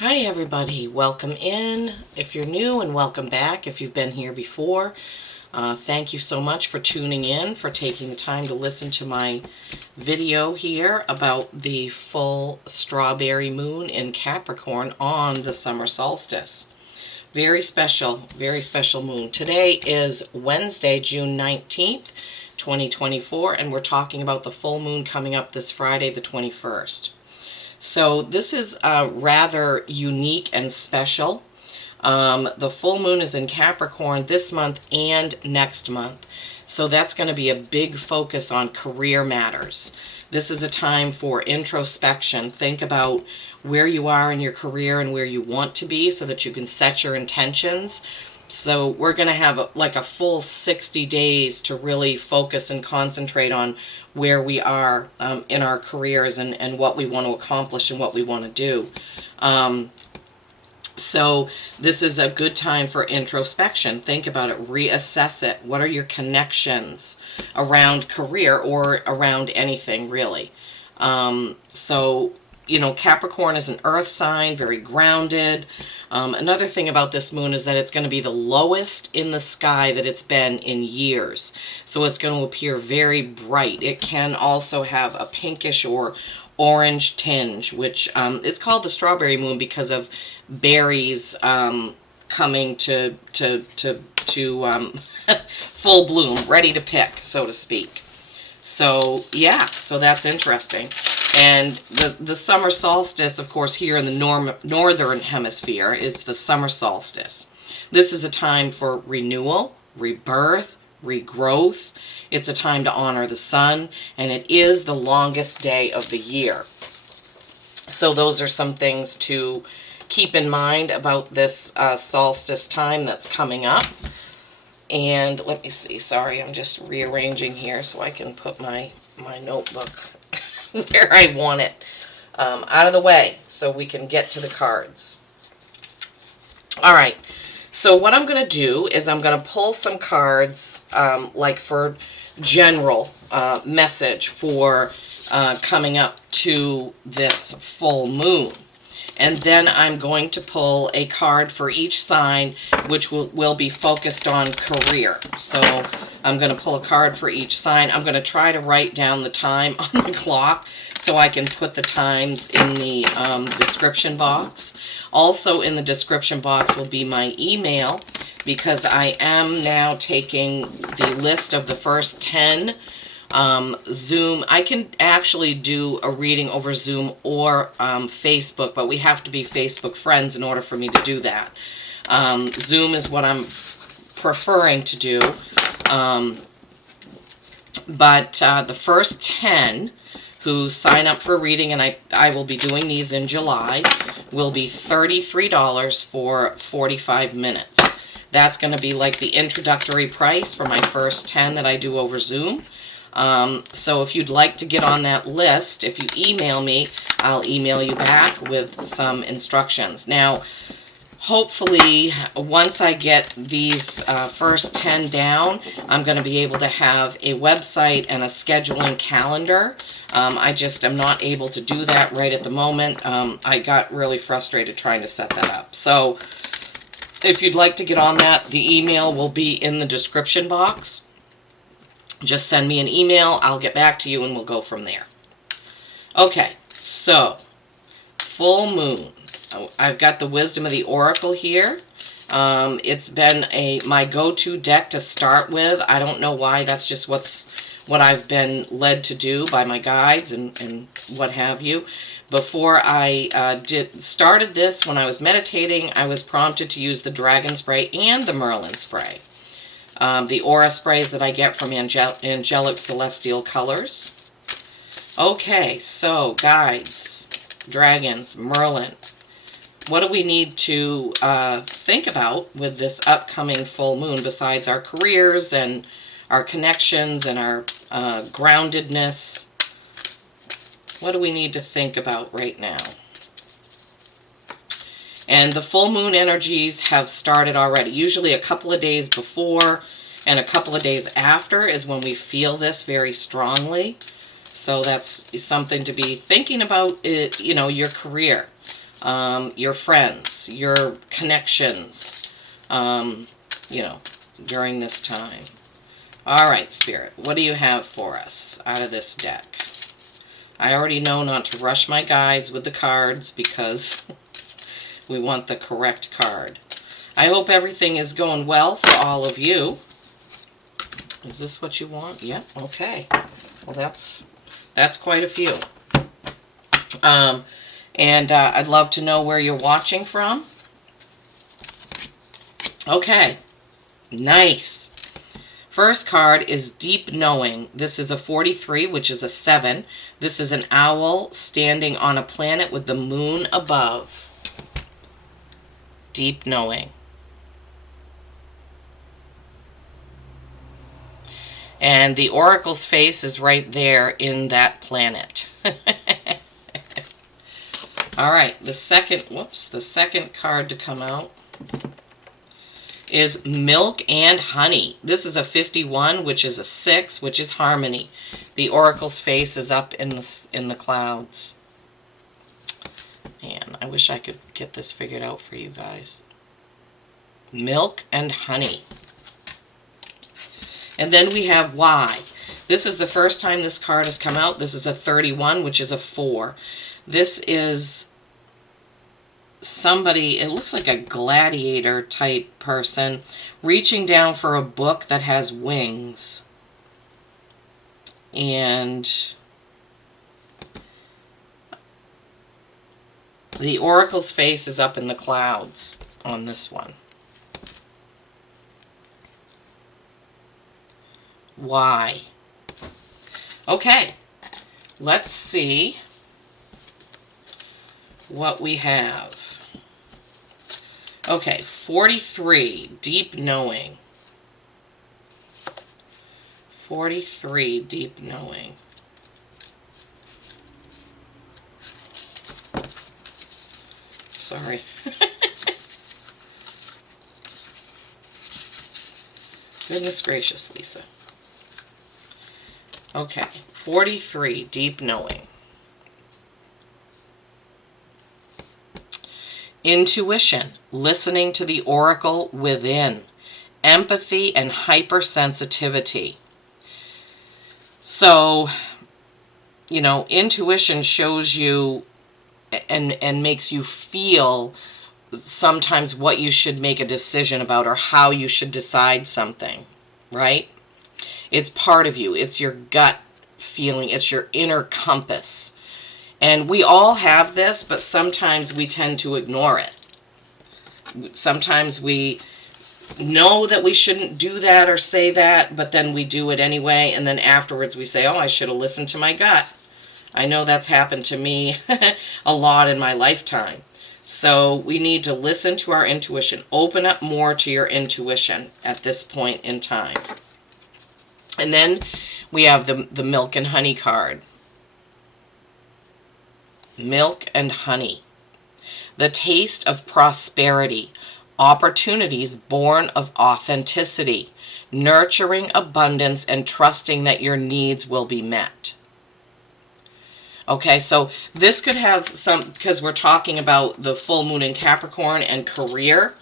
Hi everybody, welcome in if you're new and welcome back if you've been here before. Thank you so much for tuning in, for taking the time to listen to my video here about the full strawberry moon in Capricorn on the summer solstice. Very special moon. Today is Wednesday, June 19th, 2024, and we're talking about the full moon coming up this Friday, the 21st. So this is rather unique and special. The full moon is in Capricorn this month and next month. So that's going to be a big focus on career matters. This is a time for introspection. Think about where you are in your career and where you want to be so that you can set your intentions. So we're going to have a full 60 days to really focus and concentrate on where we are in our careers and what we want to accomplish and what we want to do. So this is a good time for introspection. Think about it, reassess it. What are your connections around career or around anything really? Capricorn is an earth sign, very grounded. Another thing about this moon is that it's going to be the lowest in the sky that it's been in years. So it's going to appear very bright. It can also have a pinkish or orange tinge, which is called the strawberry moon because of berries coming to full bloom, ready to pick, so to speak. So yeah, so that's interesting. And the summer solstice, of course, here in the northern hemisphere is the summer solstice. This is a time for renewal, rebirth, regrowth. It's a time to honor the sun, and it is the longest day of the year. So those are some things to keep in mind about this solstice time that's coming up. And let me see, sorry, I'm just rearranging here so I can put my notebook where I want it out of the way so we can get to the cards. All right, so what I'm going to do is I'm going to pull some cards like for general message for coming up to this full moon. And then I'm going to pull a card for each sign, which will be focused on career. So I'm going to pull a card for each sign. I'm going to try to write down the time on the clock so I can put the times in the description box. Also in the description box will be my email, because I am now taking the list of the first 10 Zoom. I can actually do a reading over Zoom or Facebook, but we have to be Facebook friends in order for me to do that. Zoom is what I'm preferring to do. But the first 10 who sign up for a reading, and I will be doing these in July, will be $33 for 45 minutes. That's going to be like the introductory price for my first 10 that I do over Zoom. So if you'd like to get on that list, if you email me, I'll email you back with some instructions. Now, hopefully, once I get these first 10 down, I'm going to be able to have a website and a scheduling calendar. I just am not able to do that right at the moment. I got really frustrated trying to set that up. So if you'd like to get on that, the email will be in the description box. Just send me an email, I'll get back to you, and we'll go from there. Okay, so, full moon. I've got the Wisdom of the Oracle here. It's been my go-to deck to start with. I don't know why, that's just what I've been led to do by my guides and what have you. Before I started this, when I was meditating, I was prompted to use the Dragon Spray and the Merlin Spray. The aura sprays that I get from Angelic Celestial Colors. Okay, so guides, dragons, Merlin. What do we need to think about with this upcoming full moon besides our careers and our connections and our groundedness? What do we need to think about right now? And the full moon energies have started already. Usually a couple of days before and a couple of days after is when we feel this very strongly. So that's something to be thinking about, your career. your friends, your connections, you know, during this time. All right, Spirit, what do you have for us out of this deck? I already know not to rush my guides with the cards because we want the correct card. I hope everything is going well for all of you. Is this what you want? Yep, okay. Well, that's quite a few. I'd love to know where you're watching from. Okay, nice. First card is Deep Knowing. This is a 43, which is a 7. This is an owl standing on a planet with the moon above. Deep Knowing. And the oracle's face is right there in that planet. All right, the second card to come out is Milk and Honey. This is a 51, which is a 6, which is harmony. The oracle's face is up in the clouds. Man, I wish I could get this figured out for you guys. Milk and Honey. And then we have Why. This is the first time this card has come out. This is a 31, which is a 4. This is somebody, it looks like a gladiator type person, reaching down for a book that has wings. And the oracle's face is up in the clouds on this one. Why? Okay, let's see what we have. Okay, 43, Deep Knowing. 43, Deep Knowing. Sorry. Goodness gracious, Lisa. Okay, 43, Deep Knowing. Intuition, listening to the oracle within. Empathy and hypersensitivity. So, you know, intuition shows you and makes you feel sometimes what you should make a decision about or how you should decide something, right? It's part of you. It's your gut feeling. It's your inner compass. And we all have this, but sometimes we tend to ignore it. Sometimes we know that we shouldn't do that or say that, but then we do it anyway, and then afterwards we say, oh, I should have listened to my gut. I know that's happened to me a lot in my lifetime. So we need to listen to our intuition. Open up more to your intuition at this point in time. And then we have the Milk and Honey card. Milk and honey. The taste of prosperity. Opportunities born of authenticity. Nurturing abundance and trusting that your needs will be met. Okay, so this could have some, because we're talking about the full moon in Capricorn and career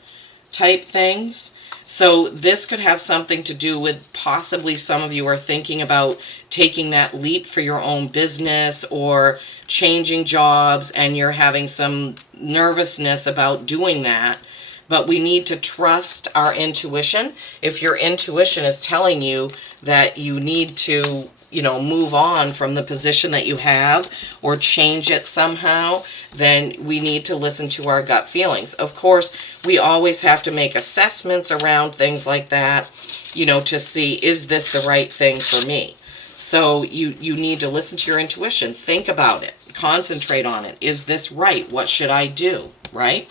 type things. So this could have something to do with possibly some of you are thinking about taking that leap for your own business or changing jobs, and you're having some nervousness about doing that. But we need to trust our intuition. If your intuition is telling you that you need to, you know, move on from the position that you have or change it somehow, then we need to listen to our gut feelings. Of course, we always have to make assessments around things like that, you know, to see, is this the right thing for me? So you need to listen to your intuition. Think about it. Concentrate on it. Is this right? What should I do? Right?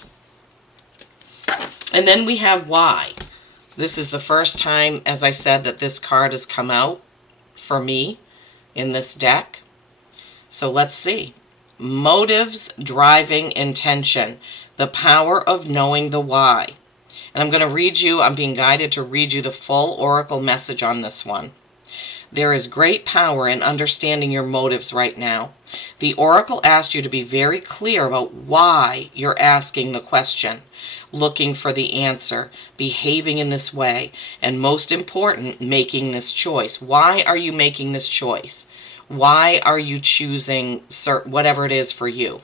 And then we have Why. This is the first time, as I said, that this card has come out for me in this deck. So let's see. Motives driving intention. The power of knowing the why. And I'm going to read you, I'm being guided to read you the full oracle message on this one. There is great power in understanding your motives right now. The oracle asked you to be very clear about why you're asking the question, looking for the answer, behaving in this way, and most important, making this choice. Why are you making this choice? Why are you choosing whatever it is for you?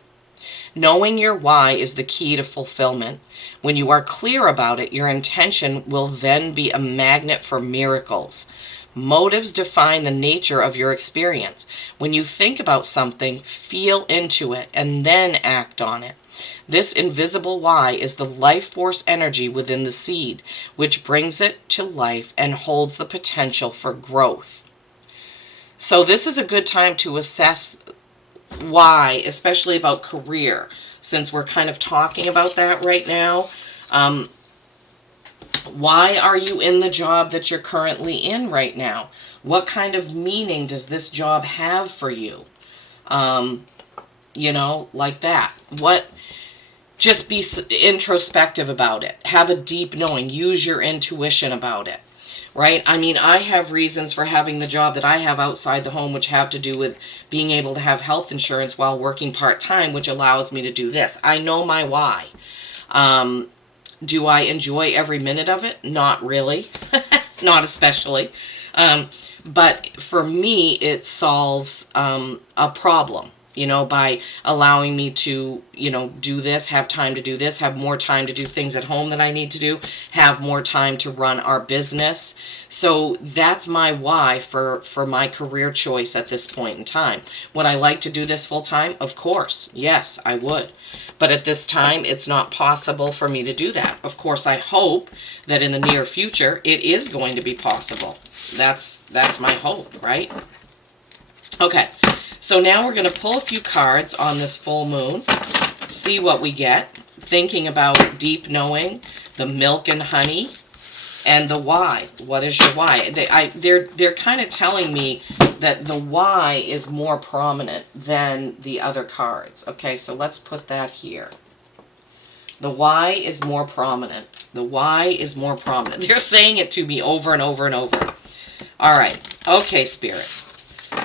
Knowing your why is the key to fulfillment. When you are clear about it, your intention will then be a magnet for miracles. Motives define the nature of your experience. When you think about something, feel into it, and then act on it. This invisible why is the life force energy within the seed, which brings it to life and holds the potential for growth. So this is a good time to assess why, especially about career, since we're kind of talking about that right now. Why are you in the job that you're currently in right now? What kind of meaning does this job have for you? Like that. Just be introspective about it. Have a deep knowing. Use your intuition about it. Right? I mean, I have reasons for having the job that I have outside the home, which have to do with being able to have health insurance while working part-time, which allows me to do this. I know my why. Do I enjoy every minute of it? Not really. Not especially. But for me, it solves a problem, by allowing me to, do this, have time to do this, have more time to do things at home that I need to do, have more time to run our business. So that's my why for my career choice at this point in time. Would I like to do this full time? Of course. Yes, I would. But at this time, it's not possible for me to do that. Of course, I hope that in the near future, it is going to be possible. That's my hope, right? Okay. So now we're going to pull a few cards on this full moon, see what we get, thinking about deep knowing, the milk and honey, and the why. What is your why? They're kind of telling me that the why is more prominent than the other cards. Okay, so let's put that here. The why is more prominent. The why is more prominent. They're saying it to me over and over and over. All right. Okay, Spirit.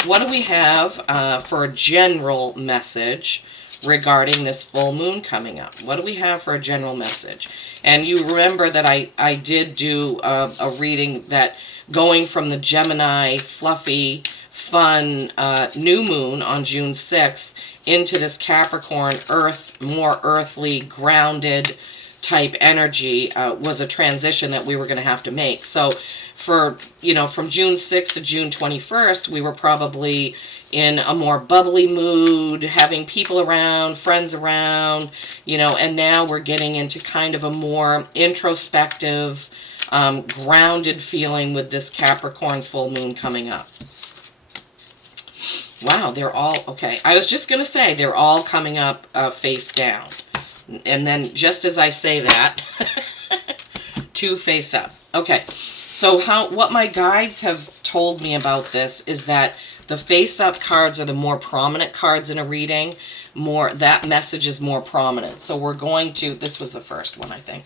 What do we have for a general message regarding this full moon coming up? What do we have for a general message? And you remember that I did do a reading that going from the Gemini, fluffy, fun new moon on June 6th into this Capricorn, more earthly, grounded type energy was a transition that we were going to have to make. So for, from June 6th to June 21st, we were probably in a more bubbly mood, having people around, friends around, and now we're getting into kind of a more introspective, grounded feeling with this Capricorn full moon coming up. Wow, they're all, okay. I was just going to say, they're all coming up face down. And then just as I say that, two face up. Okay, so what my guides have told me about this is that the face up cards are the more prominent cards in a reading. That message is more prominent. So we're going to, this was the first one, I think.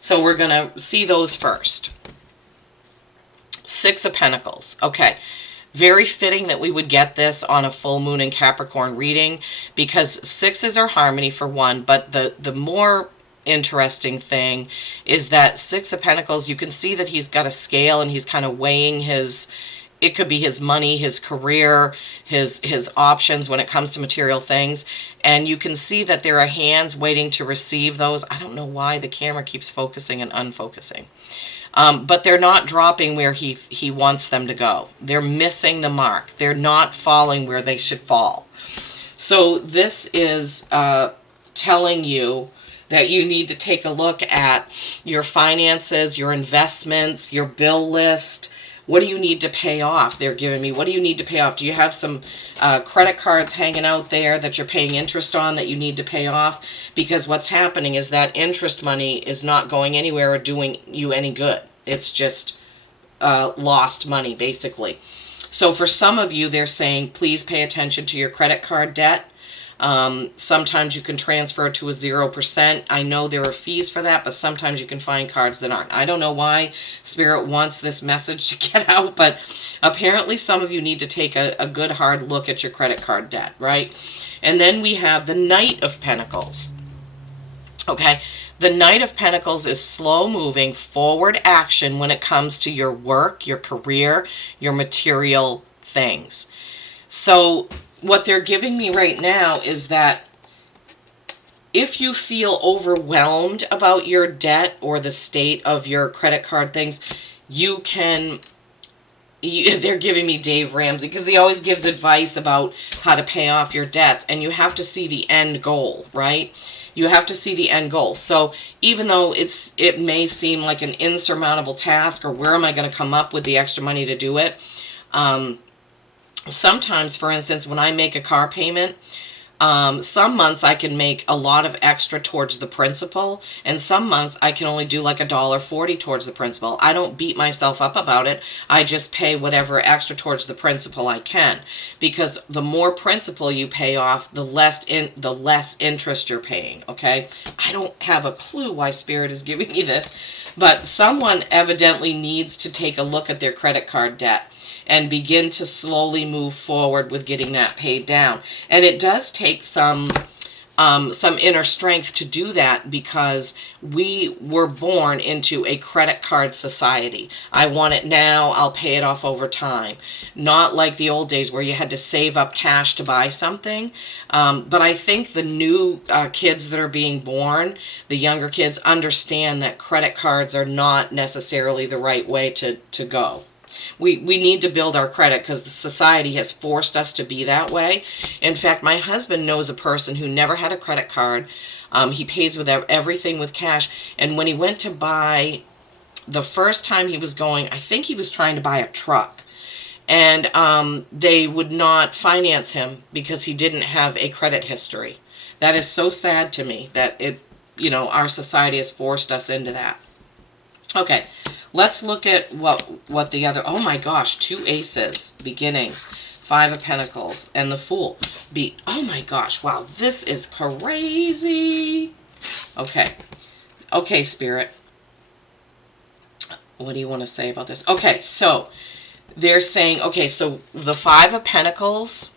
So we're going to see those first. Six of Pentacles. Okay. Very fitting that we would get this on a full moon in Capricorn reading, because sixes are harmony for one, but the more interesting thing is that Six of Pentacles, you can see that he's got a scale and he's kind of weighing it could be his money, his career, his options when it comes to material things. And you can see that there are hands waiting to receive those. I don't know why the camera keeps focusing and unfocusing. But they're not dropping where he wants them to go. They're missing the mark. They're not falling where they should fall. So this is telling you that you need to take a look at your finances, your investments, your bill list. What do you need to pay off? They're giving me, what do you need to pay off? Do you have some credit cards hanging out there that you're paying interest on that you need to pay off? Because what's happening is that interest money is not going anywhere or doing you any good. It's just lost money, basically. So for some of you, they're saying, please pay attention to your credit card debt. Sometimes you can transfer to a 0%. I know there are fees for that, but sometimes you can find cards that aren't. I don't know why Spirit wants this message to get out, but apparently some of you need to take a good hard look at your credit card debt, right? And then we have the Knight of Pentacles. Okay, the Knight of Pentacles is slow moving forward action when it comes to your work, your career, your material things. So what they're giving me right now is that if you feel overwhelmed about your debt or the state of your credit card things, they're giving me Dave Ramsey, because he always gives advice about how to pay off your debts, and you have to see the end goal, right? You have to see the end goal. So even though it may seem like an insurmountable task, or where am I going to come up with the extra money to do it? Sometimes, for instance, when I make a car payment, some months I can make a lot of extra towards the principal, and some months I can only do like $1.40 towards the principal. I don't beat myself up about it. I just pay whatever extra towards the principal I can, because the more principal you pay off, the less interest you're paying. Okay, I don't have a clue why Spirit is giving me this, but someone evidently needs to take a look at their credit card debt and begin to slowly move forward with getting that paid down. And it does take some inner strength to do that, because we were born into a credit card society. I want it now, I'll pay it off over time. Not like the old days where you had to save up cash to buy something. But I think the new kids that are being born, the younger kids, understand that credit cards are not necessarily the right way to go. We need to build our credit because the society has forced us to be that way. In fact, my husband knows a person who never had a credit card. He pays with everything with cash. And when he went to buy, the first time he was going, I think he was trying to buy a truck. And they would not finance him because he didn't have a credit history. That is so sad to me that our society has forced us into that. Okay. Let's look at what the other, oh my gosh, 2 aces, beginnings, 5 of Pentacles, and the Fool. Oh my gosh, wow, this is crazy. Okay, Spirit, what do you want to say about this? Okay, so they're saying, so the 5 of Pentacles,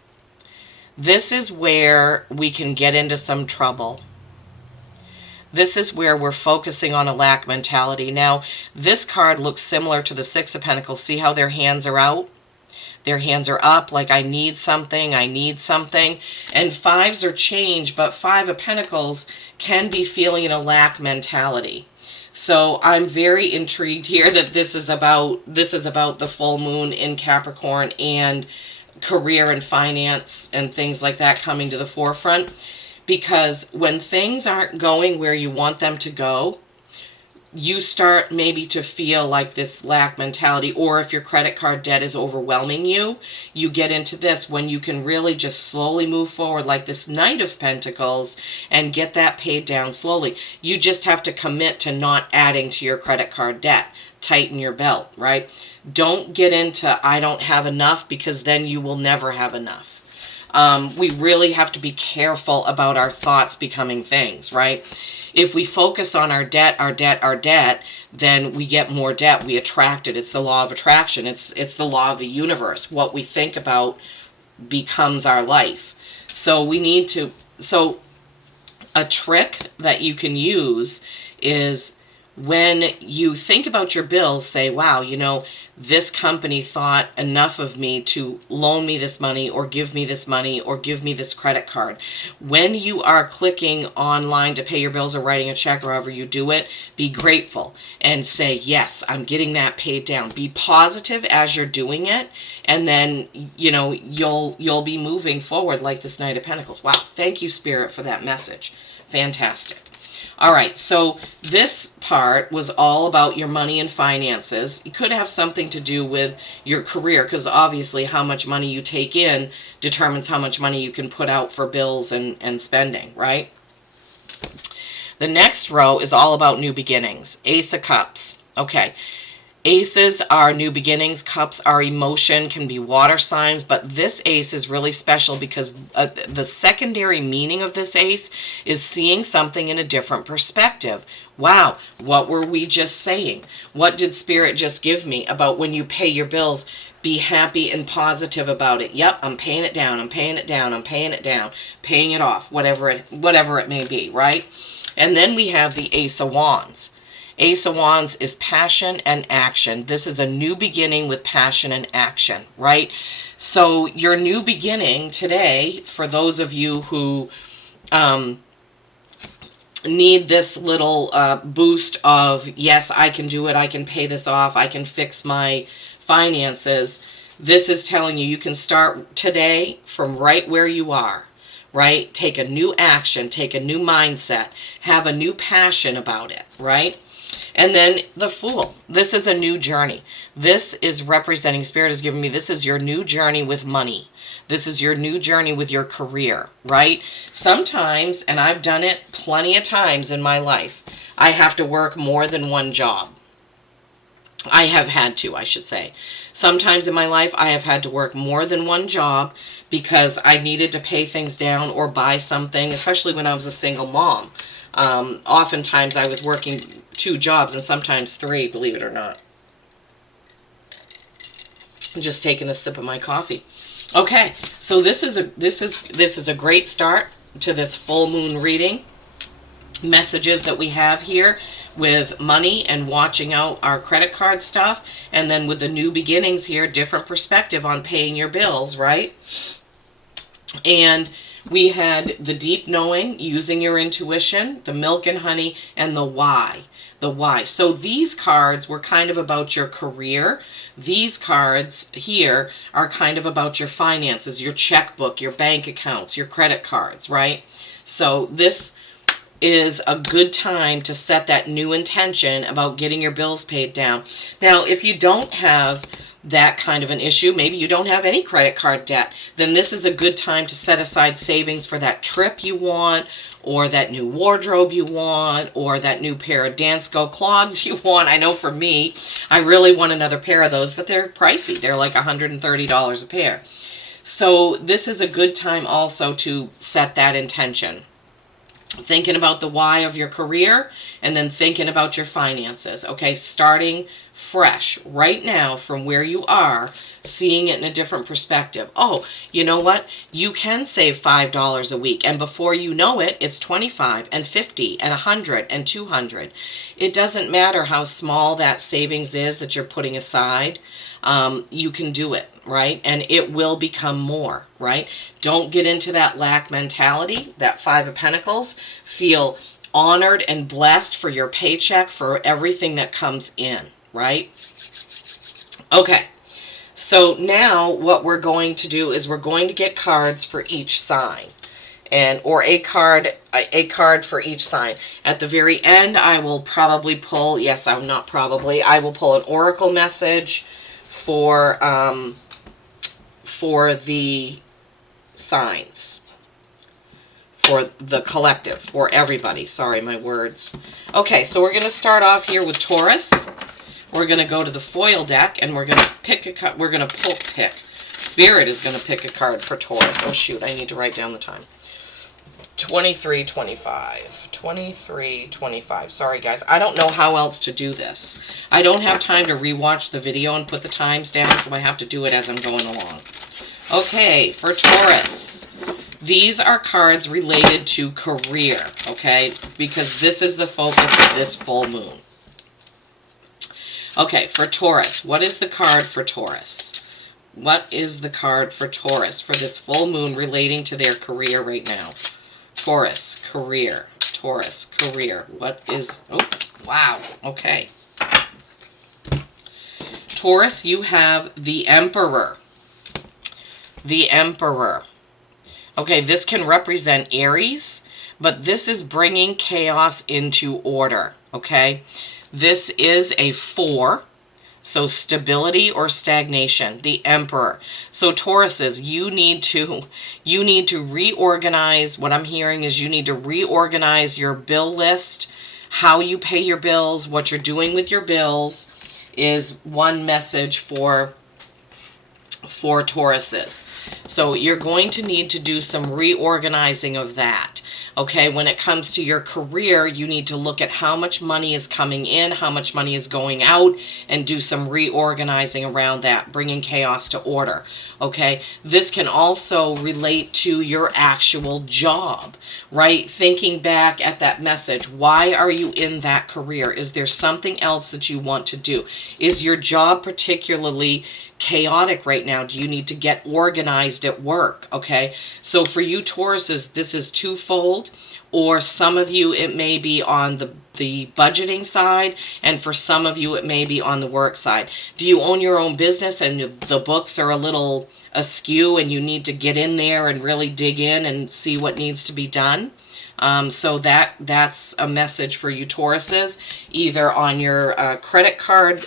this is where we can get into some trouble. This is where we're focusing on a lack mentality. Now, this card looks similar to the 6 of Pentacles. See how their hands are out? Their hands are up, like I need something, I need something. And 5s are change, but 5 of Pentacles can be feeling a lack mentality. So I'm very intrigued here that this is about the full moon in Capricorn and career and finance and things like that coming to the forefront. Because when things aren't going where you want them to go, you start maybe to feel like this lack mentality. Or if your credit card debt is overwhelming you, you get into this when you can really just slowly move forward like this Knight of Pentacles and get that paid down slowly. You just have to commit to not adding to your credit card debt. Tighten your belt, right? Don't get into I don't have enough, because then you will never have enough. We really have to be careful about our thoughts becoming things, right? If we focus on our debt, then we get more debt. We attract it. It's the law of attraction. It's the law of the universe. What we think about becomes our life. So a trick that you can use is when you think about your bills, say, wow, this company thought enough of me to loan me this money or give me this money or give me this credit card. When you are clicking online to pay your bills or writing a check or however you do it, be grateful and say, yes, I'm getting that paid down. Be positive as you're doing it, and then, you'll be moving forward like this Knight of Pentacles. Wow, thank you, Spirit, for that message. Fantastic. All right, so this part was all about your money and finances. It could have something to do with your career, because obviously how much money you take in determines how much money you can put out for bills and spending, right? The next row is all about new beginnings. Ace of Cups. Okay, Aces are new beginnings. Cups are emotion, can be water signs. But this ace is really special because the secondary meaning of this ace is seeing something in a different perspective. Wow, what were we just saying? What did Spirit just give me about when you pay your bills? Be happy and positive about it. Yep, I'm paying it down. I'm paying it down. I'm paying it down. Paying it off, whatever it may be, right? And then we have the Ace of Wands. Ace of Wands is passion and action. This is a new beginning with passion and action, right? So your new beginning today, for those of you who need this little boost of, yes, I can do it, I can pay this off, I can fix my finances, this is telling you can start today from right where you are, right? Take a new action, take a new mindset, have a new passion about it, right? And then the Fool. This is a new journey. This is representing, Spirit has given me, this is your new journey with money. This is your new journey with your career, right? Sometimes, and I've done it plenty of times in my life, I have to work more than one job. I have had to, I should say. Sometimes in my life, I have had to work more than one job because I needed to pay things down or buy something, especially when I was a single mom. Oftentimes I was working 2 jobs and sometimes 3, believe it or not. I'm just taking a sip of my coffee. Okay, so this is a great start to this full moon reading. Messages that we have here with money and watching out our credit card stuff, and then with the new beginnings here, different perspective on paying your bills, right? And we had the deep knowing, using your intuition, the milk and honey, and the why. The why. So these cards were kind of about your career. These cards here are kind of about your finances, your checkbook, your bank accounts, your credit cards, right? So this is a good time to set that new intention about getting your bills paid down. Now, if you don't have that kind of an issue, maybe you don't have any credit card debt, then this is a good time to set aside savings for that trip you want, or that new wardrobe you want, or that new pair of Dansko clogs you want. I know for me, I really want another pair of those, but they're pricey. They're like $130 a pair. So this is a good time also to set that intention. Thinking about the why of your career, and then thinking about your finances. Okay, starting fresh right now from where you are, seeing it in a different perspective. Oh, you know what? You can save $5 a week, and before you know it, it's 25 and 50 and 100 and 200. It doesn't matter how small that savings is that you're putting aside. You can do it, right? And it will become more, right? Don't get into that lack mentality, that 5 of Pentacles. Feel honored and blessed for your paycheck, for everything that comes in, right? Okay, so now what we're going to do is we're going to get cards for each sign. Or a card for each sign. At the very end, I will probably pull, yes, I'm not probably, I will pull an oracle message for the signs, for the collective, for everybody. Sorry, my words. Okay, so we're going to start off here with Taurus. We're going to go to the foil deck, and we're going to pick a card. We're going to pick. Spirit is going to pick a card for Taurus. Oh, shoot, I need to write down the time. 23:25. 23:25. Sorry, guys. I don't know how else to do this. I don't have time to rewatch the video and put the times down, so I have to do it as I'm going along. Okay, for Taurus, these are cards related to career, okay? Because this is the focus of this full moon. Okay, for Taurus, what is the card for Taurus? What is the card for Taurus for this full moon relating to their career right now? Taurus, career. Taurus, career. What is... Oh, wow. Okay. Taurus, you have the Emperor. The Emperor. Okay, this can represent Aries, but this is bringing chaos into order, okay? This is a 4, so stability or stagnation, the Emperor. So Tauruses, you need to reorganize. What I'm hearing is you need to reorganize your bill list, how you pay your bills, what you're doing with your bills, is one message for Tauruses. So you're going to need to do some reorganizing of that. Okay, when it comes to your career, you need to look at how much money is coming in, how much money is going out, and do some reorganizing around that, bringing chaos to order. Okay, this can also relate to your actual job, right? Thinking back at that message, why are you in that career? Is there something else that you want to do? Is your job particularly chaotic right now? Do you need to get organized at work? Okay, so for you Tauruses, this is twofold, or some of you it may be on the budgeting side, and for some of you it may be on the work side. Do you own your own business and the books are a little askew and you need to get in there and really dig in and see what needs to be done? So that's a message for you Tauruses, either on your credit card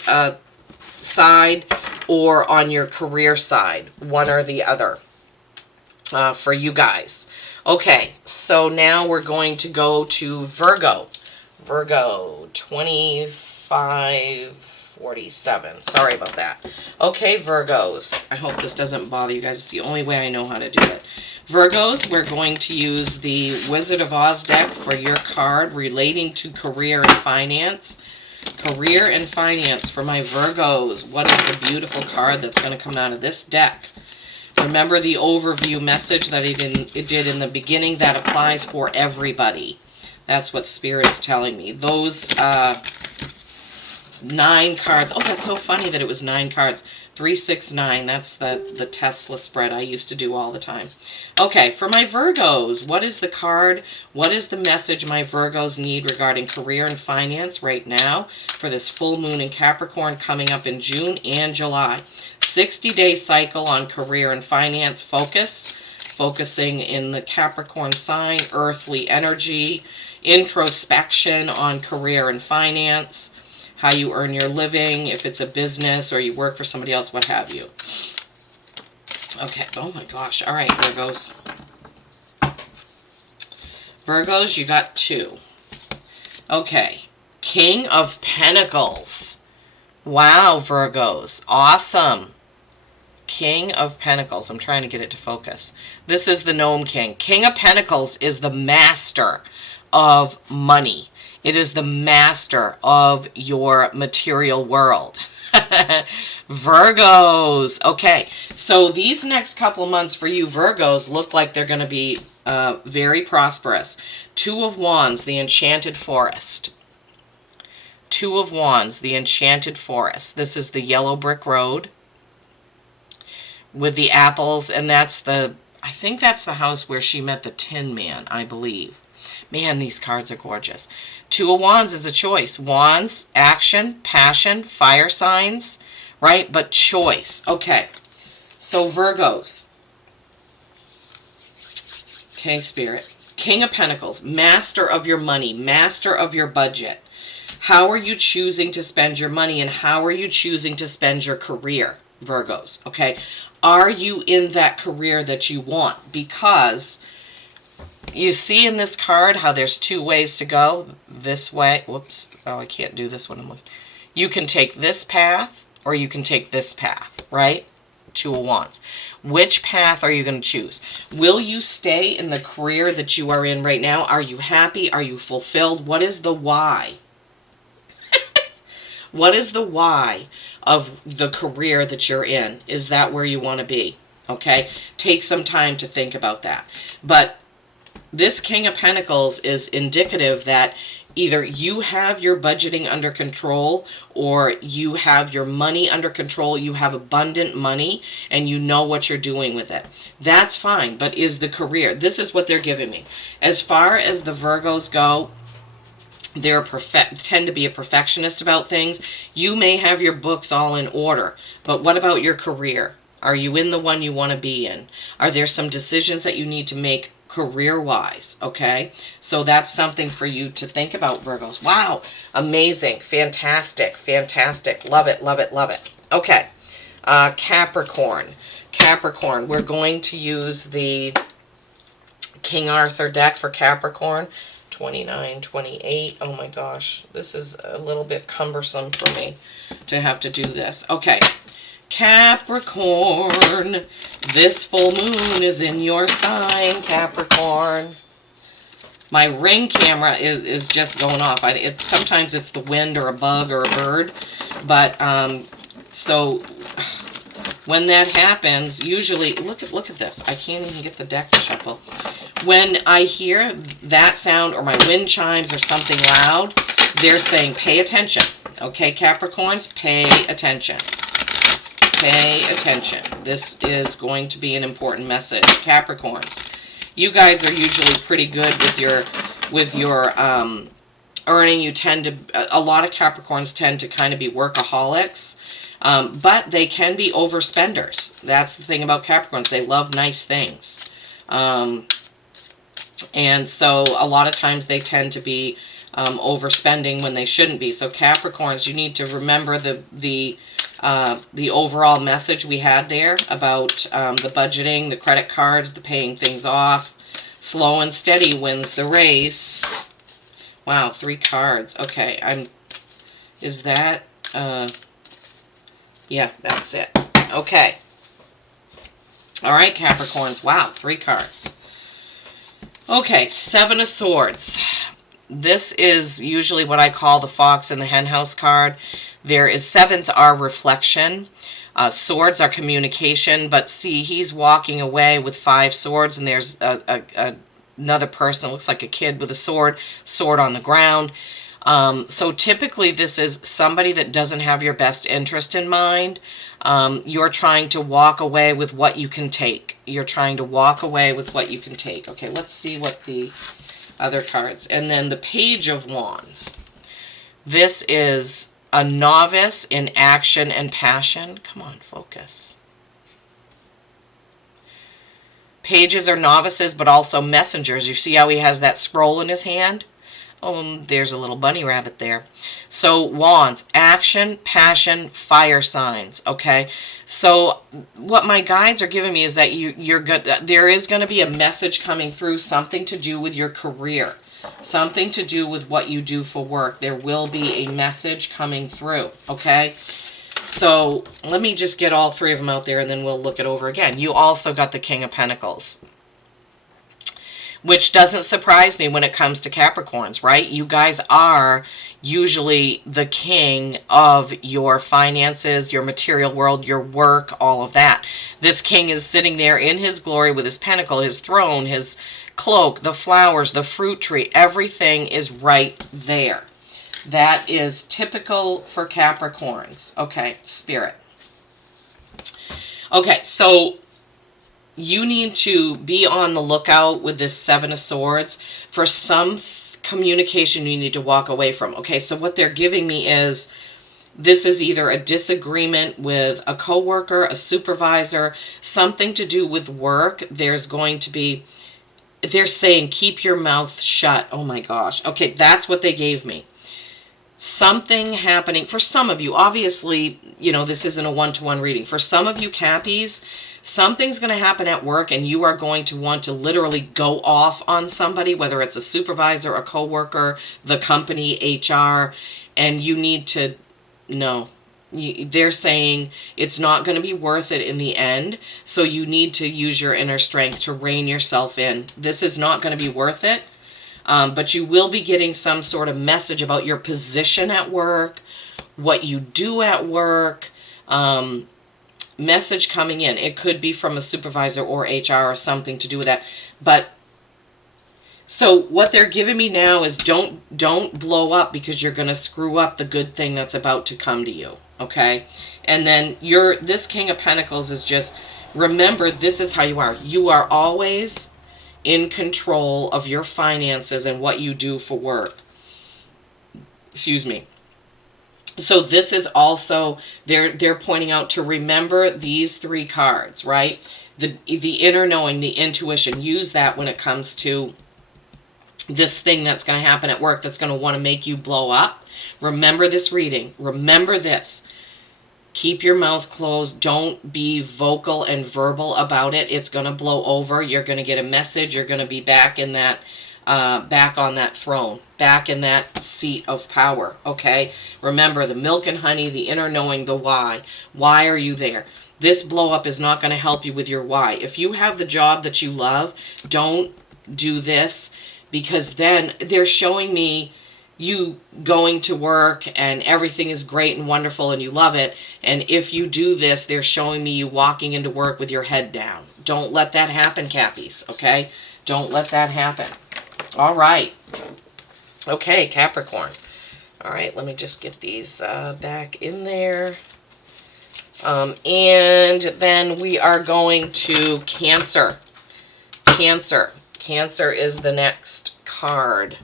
side or on your career side, one or the other, for you guys. Okay, so now we're going to go to Virgo. Virgo 2547. Sorry about that. Okay, Virgos. I hope this doesn't bother you guys. It's the only way I know how to do it. Virgos, we're going to use the Wizard of Oz deck for your card relating to career and finance. Career and finance for my Virgos. What is the beautiful card that's going to come out of this deck? Remember the overview message that it did in the beginning? That applies for everybody. That's what Spirit is telling me. Those 9 cards. Oh, that's so funny that it was 9 cards. 369. That's the Tesla spread I used to do all the time. Okay, for my Virgos, what is the card? What is the message my Virgos need regarding career and finance right now for this full moon in Capricorn coming up in June and July? 60-day cycle on career and finance focus. Focusing in the Capricorn sign, earthly energy, introspection on career and finance, how you earn your living, if it's a business or you work for somebody else, what have you. Okay, oh my gosh. All right, Virgos. Virgos, you got 2. Okay, King of Pentacles. Wow, Virgos. Awesome. King of Pentacles. I'm trying to get it to focus. This is the Gnome King. King of Pentacles is the master of money. It is the master of your material world. Virgos. Okay, so these next couple of months for you Virgos look like they're going to be very prosperous. 2 of Wands, the Enchanted Forest. 2 of Wands, the Enchanted Forest. This is the yellow brick road with the apples, and that's I think that's the house where she met the Tin Man, I believe. Man, these cards are gorgeous. 2 of Wands is a choice. Wands, action, passion, fire signs, right? But choice. Okay, so Virgos. Okay, Spirit. King of Pentacles, master of your money, master of your budget. How are you choosing to spend your money, and how are you choosing to spend your career, Virgos? Okay, are you in that career that you want? Because you see in this card how there's 2 ways to go. This way. Whoops. Oh, I can't do this one. You can take this path or you can take this path, right? 2 of Wands. Which path are you going to choose? Will you stay in the career that you are in right now? Are you happy? Are you fulfilled? What is the why? What is the why of the career that you're in? Is that where you want to be? Okay? Take some time to think about that. But this King of Pentacles is indicative that either you have your budgeting under control or you have your money under control. You have abundant money and you know what you're doing with it. That's fine. But is the career? This is what they're giving me. As far as the Virgos go, they tend to be a perfectionist about things. You may have your books all in order, but what about your career? Are you in the one you want to be in? Are there some decisions that you need to make career-wise? Okay, so that's something for you to think about, Virgos. Wow, amazing, fantastic, fantastic. Love it, love it, love it. Okay, Capricorn. Capricorn, we're going to use the King Arthur deck for Capricorn. 29, 28. Oh my gosh, this is a little bit cumbersome for me to have to do this. Okay, Capricorn, this full moon is in your sign, Capricorn. My Ring camera is just going off. Sometimes it's the wind or a bug or a bird, but so when that happens, usually look at this. I can't even get the deck to shuffle. When I hear that sound or my wind chimes or something loud, they're saying pay attention. Okay, Capricorns, pay attention. Pay attention. This is going to be an important message. Capricorns, you guys are usually pretty good with your earning. You tend to, a lot of Capricorns tend to kind of be workaholics, but they can be overspenders. That's the thing about Capricorns. They love nice things. And so a lot of times they tend to be overspending when they shouldn't be. So Capricorns, you need to remember the overall message we had there about the budgeting, the credit cards, the paying things off. Slow and steady wins the race. Wow, 3 cards. Okay, is that, yeah, that's it. Okay. All right, Capricorns. Wow, 3 cards. Okay, 7 of Swords. This is usually what I call the fox in the henhouse card. Sevens are reflection. Swords are communication. But see, he's walking away with 5 swords, and there's another person, looks like a kid with a sword on the ground. So typically this is somebody that doesn't have your best interest in mind. You're trying to walk away with what you can take. You're trying to walk away with what you can take. Okay, let's see what the other cards. And then the Page of Wands. This is a novice in action and passion. Come on, focus. Pages are novices, but also messengers. You see how he has that scroll in his hand? Oh, there's a little bunny rabbit there. So Wands, action, passion, fire signs. Okay, so what my guides are giving me is that you're good. There is going to be a message coming through, something to do with your career, something to do with what you do for work. There will be a message coming through. Okay, so let me just get all 3 of them out there, and then we'll look it over again. You also got the King of Pentacles, which doesn't surprise me when it comes to Capricorns, right? You guys are usually the king of your finances, your material world, your work, all of that. This king is sitting there in his glory with his pentacle, his throne, his cloak, the flowers, the fruit tree. Everything is right there. That is typical for Capricorns. Okay, Spirit. Okay, so you need to be on the lookout with this 7 of Swords for some communication you need to walk away from. Okay, so what they're giving me is this is either a disagreement with a coworker, a supervisor, something to do with work. There's going to be, they're saying keep your mouth shut. Oh my gosh. Okay, that's what they gave me. Something happening for some of you. Obviously, you know, this isn't a one-to-one reading. For some of you Cappies, something's going to happen at work and you are going to want to literally go off on somebody, whether it's a supervisor, a coworker, the company, HR, and you need to know. They're saying it's not going to be worth it in the end, so you need to use your inner strength to rein yourself in. This is not going to be worth it. But you will be getting some sort of message about your position at work, what you do at work, message coming in. It could be from a supervisor or HR or something to do with that. But so what they're giving me now is don't blow up because you're going to screw up the good thing that's about to come to you. Okay? And then this King of Pentacles is just, remember, this is how you are. You are always in control of your finances and what you do for work. Excuse me. So this is also, they're pointing out to remember these 3 cards, right? The inner knowing, the intuition. Use that when it comes to this thing that's going to happen at work that's going to want to make you blow up. Remember this reading. Remember this. Keep your mouth closed. Don't be vocal and verbal about it. It's going to blow over. You're going to get a message. You're going to be back in that back on that throne, back in that seat of power, okay? Remember, the milk and honey, the inner knowing, the why. Why are you there? This blow up is not going to help you with your why. If you have the job that you love, don't do this, because then they're showing me you going to work and everything is great and wonderful and you love it. And if you do this, they're showing me you walking into work with your head down. Don't let that happen, Cappies, okay? Don't let that happen. All right. Okay, Capricorn. All right, let me just get these back in there. And then we are going to Cancer. Cancer. Cancer is the next card.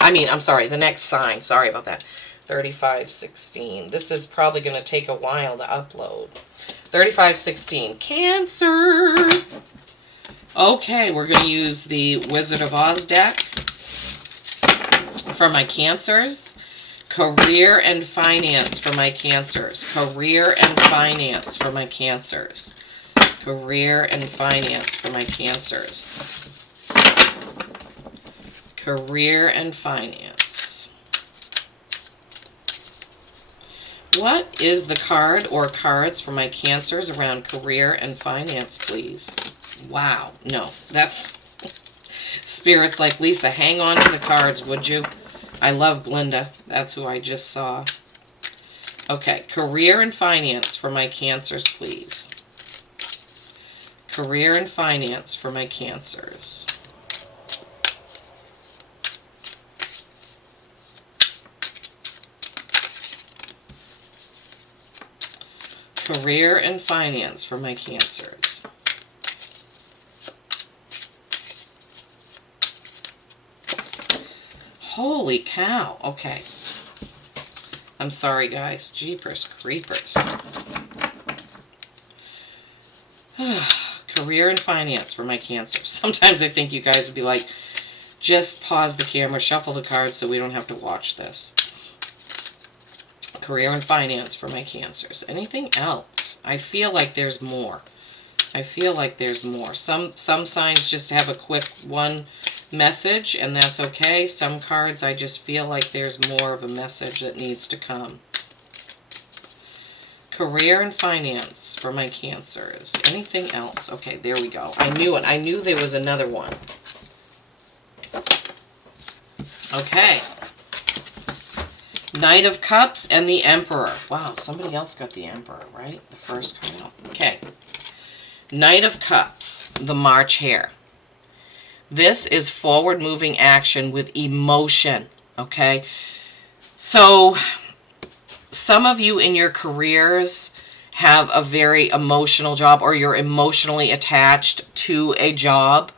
I'm sorry, the next sign. Sorry about that. 3516. This is probably going to take a while to upload. 3516. Cancer. Okay, we're going to use the Wizard of Oz deck for my Cancers. Career and finance for my Cancers. Career and finance for my Cancers. Career and finance for my Cancers. Career and finance. What is the card or cards for my Cancers around career and finance, please? Wow. No, that's... Spirit's like, Lisa, hang on to the cards, would you? I love Glinda. That's who I just saw. Okay, career and finance for my Cancers, please. Career and finance for my Cancers. Career and finance for my Cancers. Holy cow. Okay. I'm sorry, guys. Jeepers creepers. Career and finance for my Cancers. Sometimes I think you guys would be like, just pause the camera, shuffle the cards so we don't have to watch this. Career and finance for my Cancers. Anything else? I feel like there's more. I feel like there's more. Some signs just have a quick one message, and that's okay. Some cards, I just feel like there's more of a message that needs to come. Career and finance for my Cancers. Anything else? Okay, there we go. I knew it. I knew there was another one. Okay. Knight of Cups and the Emperor. Wow, somebody else got the Emperor, right? The first card out. Okay. Knight of Cups, the March Hare. This is forward-moving action with emotion, okay? So, some of you in your careers have a very emotional job, or you're emotionally attached to a job.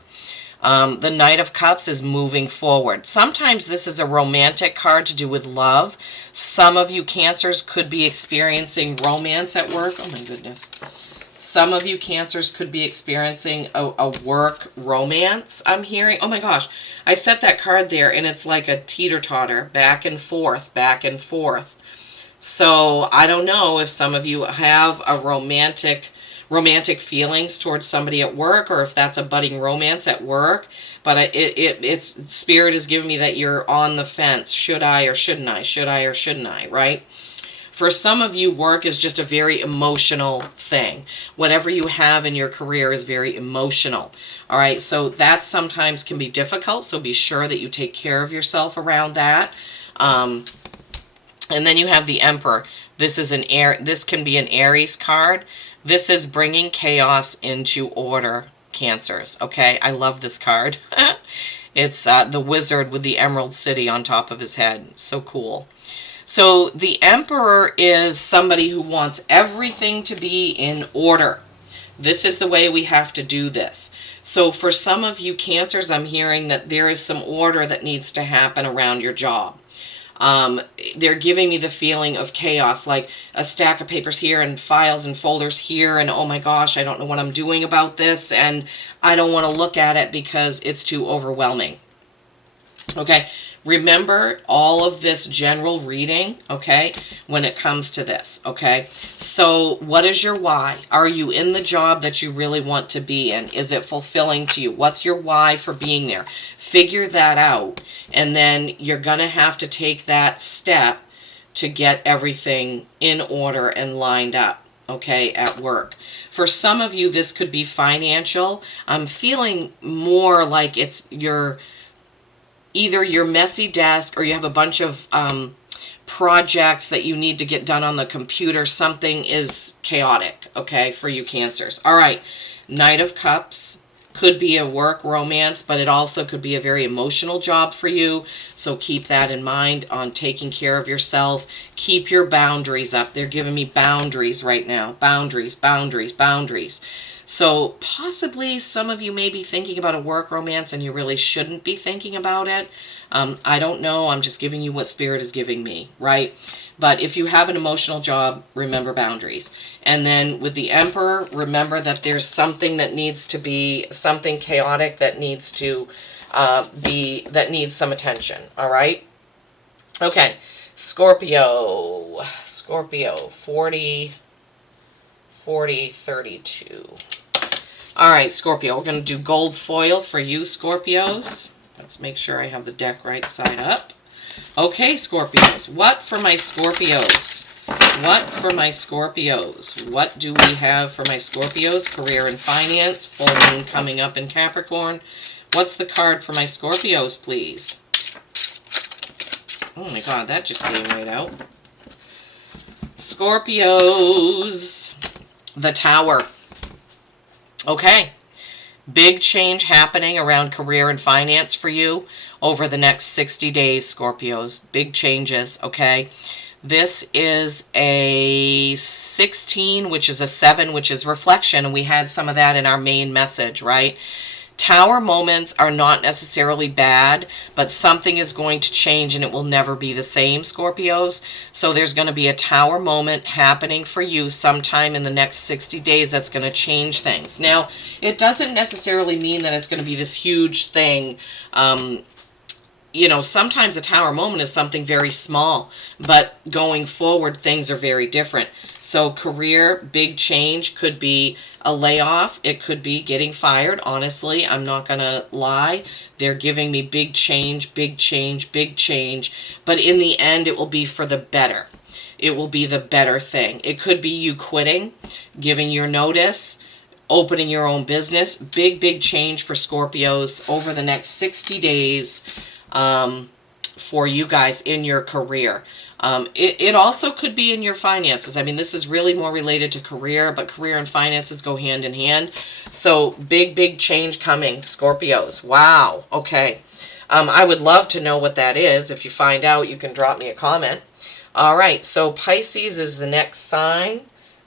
The Knight of Cups is moving forward. Sometimes this is a romantic card to do with love. Some of you Cancers could be experiencing romance at work. Oh my goodness. Some of you Cancers could be experiencing a work romance, I'm hearing. Oh my gosh. I set that card there and it's like a teeter-totter, back and forth, back and forth. So I don't know if some of you have a romantic feelings towards somebody at work, or if that's a budding romance at work. But it's Spirit is giving me that you're on the fence. Should I or shouldn't I? Should I or shouldn't I? Right? For some of you, work is just a very emotional thing. Whatever you have in your career is very emotional. All right, so that sometimes can be difficult, so be sure that you take care of yourself around that. And then you have the Emperor. This is this can be an Aries card. This is bringing chaos into order, Cancers. Okay, I love this card. It's the wizard with the Emerald City on top of his head. So cool. So the Emperor is somebody who wants everything to be in order. This is the way we have to do this. So for some of you Cancers, I'm hearing that there is some order that needs to happen around your job. They're giving me the feeling of chaos, like a stack of papers here and files and folders here, and oh my gosh, I don't know what I'm doing about this, and I don't want to look at it because it's too overwhelming. Okay, Remember all of this general reading, okay, when it comes to this, okay? So what is your why? Are you in the job that you really want to be in? Is it fulfilling to you? What's your why for being there? Figure that out, and then you're going to have to take that step to get everything in order and lined up, okay, at work. For some of you, this could be financial. I'm feeling more like it's either your messy desk or you have a bunch of projects that you need to get done on the computer. Something is chaotic, okay, for you Cancers. All right, Knight of Cups. Could be a work romance, but it also could be a very emotional job for you. So keep that in mind on taking care of yourself. Keep your boundaries up. They're giving me boundaries right now. Boundaries, boundaries, boundaries. So possibly some of you may be thinking about a work romance and you really shouldn't be thinking about it. I don't know. I'm just giving you what Spirit is giving me, right? But if you have an emotional job, remember boundaries. And then with the Emperor, remember that there's something that needs to be, something chaotic that needs to that needs some attention, all right? Okay, Scorpio, 40, 32. All right, Scorpio, we're going to do gold foil for you, Scorpios. Let's make sure I have the deck right side up. Okay, Scorpios, what for my Scorpios? What for my Scorpios? What do we have for my Scorpios? Career and finance, full moon coming up in Capricorn. What's the card for my Scorpios, please? Oh my God, that just came right out. Scorpios, the Tower. Okay, big change happening around career and finance for you over the next 60 days, Scorpios. Big changes, okay? This is a 16, which is a 7, which is reflection, and we had some of that in our main message, right? Tower moments are not necessarily bad, but something is going to change and it will never be the same, Scorpios. So there's going to be a tower moment happening for you sometime in the next 60 days that's going to change things. Now, it doesn't necessarily mean that it's going to be this huge thing. You know, sometimes a tower moment is something very small, but going forward, things are very different. So career, big change, could be a layoff. It could be getting fired. Honestly, I'm not going to lie. They're giving me big change, big change, big change. But in the end, it will be for the better. It will be the better thing. It could be you quitting, giving your notice, opening your own business. Big, big change for Scorpios over the next 60 days. For you guys in your career. It also could be in your finances. I mean, this is really more related to career, but career and finances go hand in hand. So big, big change coming, Scorpios. Wow. Okay. I would love to know what that is. If you find out, you can drop me a comment. All right. So Pisces is the next sign.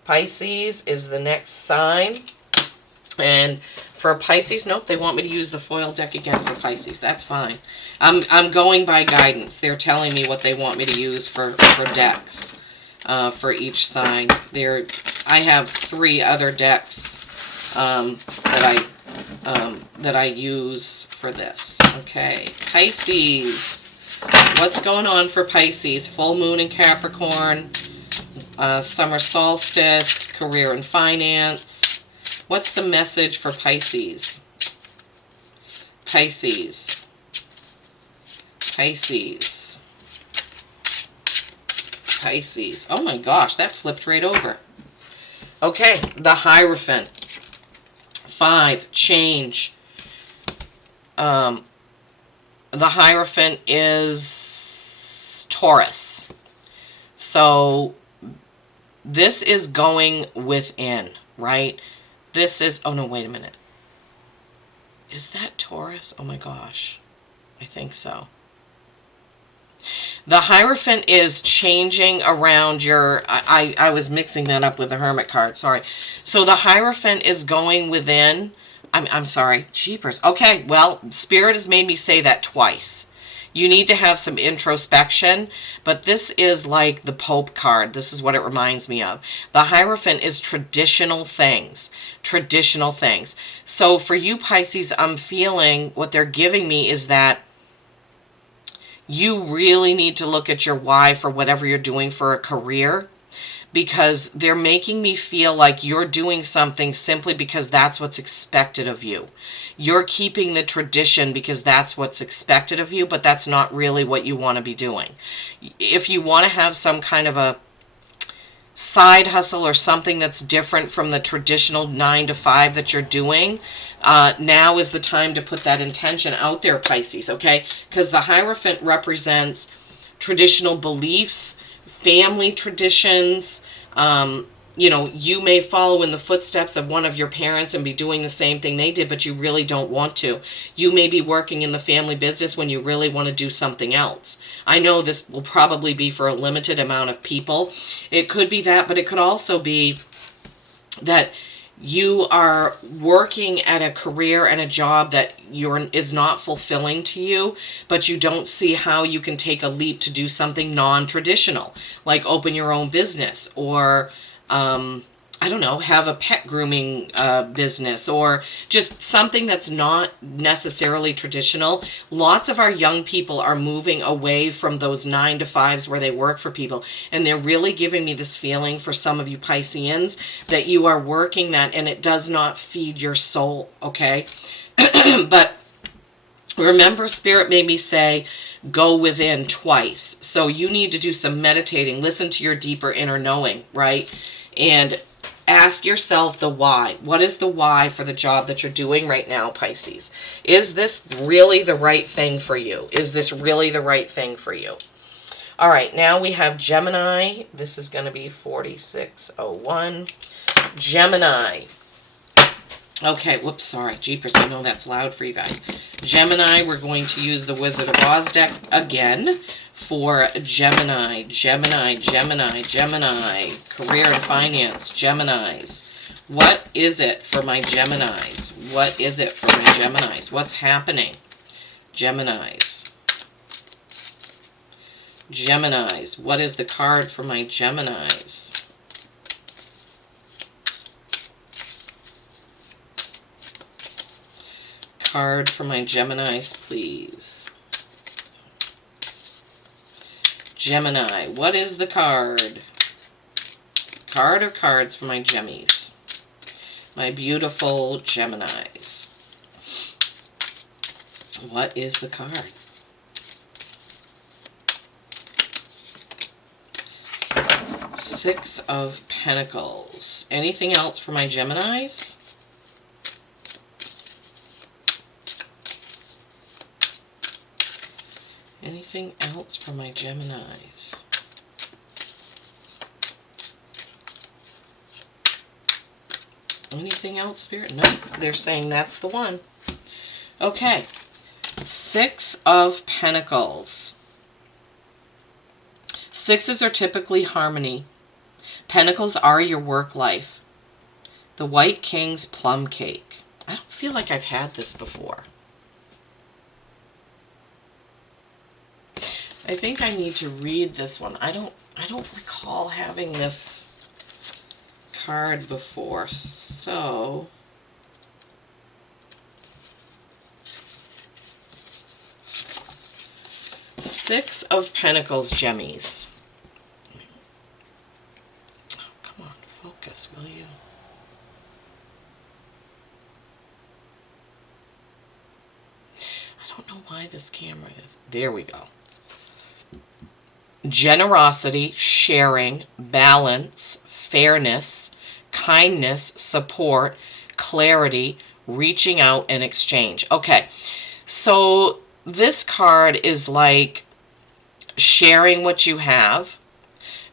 Pisces is the next sign. And for Pisces, nope, they want me to use the foil deck again for Pisces. That's fine. I'm going by guidance. They're telling me what they want me to use for decks for each sign. I have 3 other decks that I use for this. Okay, Pisces. What's going on for Pisces? Full moon in Capricorn, summer solstice, career and finance. What's the message for Pisces? Pisces. Pisces. Pisces. Oh my gosh, that flipped right over. Okay, the Hierophant. 5, change. The Hierophant is Taurus. So this is going within, right? This is, oh no, wait a minute. Is that Taurus? Oh my gosh. I think so. The Hierophant is changing around your, I was mixing that up with the Hermit card, sorry. So the Hierophant is going within, I'm sorry, jeepers. Okay, well, Spirit has made me say that twice. You need to have some introspection, but this is like the Pope card. This is what it reminds me of. The Hierophant is traditional things. Traditional things. So for you Pisces, I'm feeling what they're giving me is that you really need to look at your why for whatever you're doing for a career, because they're making me feel like you're doing something simply because that's what's expected of you. You're keeping the tradition because that's what's expected of you, but that's not really what you want to be doing. If you want to have some kind of a side hustle or something that's different from the traditional 9 to 5 that you're doing, now is the time to put that intention out there, Pisces, okay? Because the Hierophant represents traditional beliefs, family traditions. You know, you may follow in the footsteps of one of your parents and be doing the same thing they did, but you really don't want to. You may be working in the family business when you really want to do something else. I know this will probably be for a limited amount of people. It could be that, but it could also be that you are working at a career and a job that is not fulfilling to you, but you don't see how you can take a leap to do something non-traditional, like open your own business, or I don't know, have a pet grooming business, or just something that's not necessarily traditional. Lots of our young people are moving away from those 9 to 5s where they work for people, and they're really giving me this feeling for some of you Pisceans that you are working that and it does not feed your soul, okay? But remember, Spirit made me say, go within twice. So you need to do some meditating, listen to your deeper inner knowing, right? And ask yourself the why. What is the why for the job that you're doing right now, Pisces? Is this really the right thing for you? Is this really the right thing for you? All right, now we have Gemini. This is going to be 4601. Gemini. Okay, whoops, sorry. Jeepers, I know that's loud for you guys. Gemini, we're going to use the Wizard of Oz deck again for Gemini. Gemini, Gemini, Gemini. Career and finance, Geminis. What is it for my Geminis? What is it for my Geminis? What's happening? Geminis. Geminis. What is the card for my Geminis? Card for my Geminis, please. Gemini, what is the card? Card or cards for my Gemmies? My beautiful Geminis. What is the card? Six of Pentacles. Anything else for my Geminis? Anything else for my Geminis? Anything else, Spirit? No, they're saying that's the one. Okay. Six of Pentacles. Sixes are typically harmony. Pentacles are your work life. The White King's plum cake. I don't feel like I've had this before. I think I need to read this one. I don't recall having this card before. So Six of Pentacles, Gemmies. Oh, come on, focus, will you? I don't know why this camera is. There we go. Generosity, sharing, balance, fairness, kindness, support, clarity, reaching out, and exchange. Okay, so this card is like sharing what you have,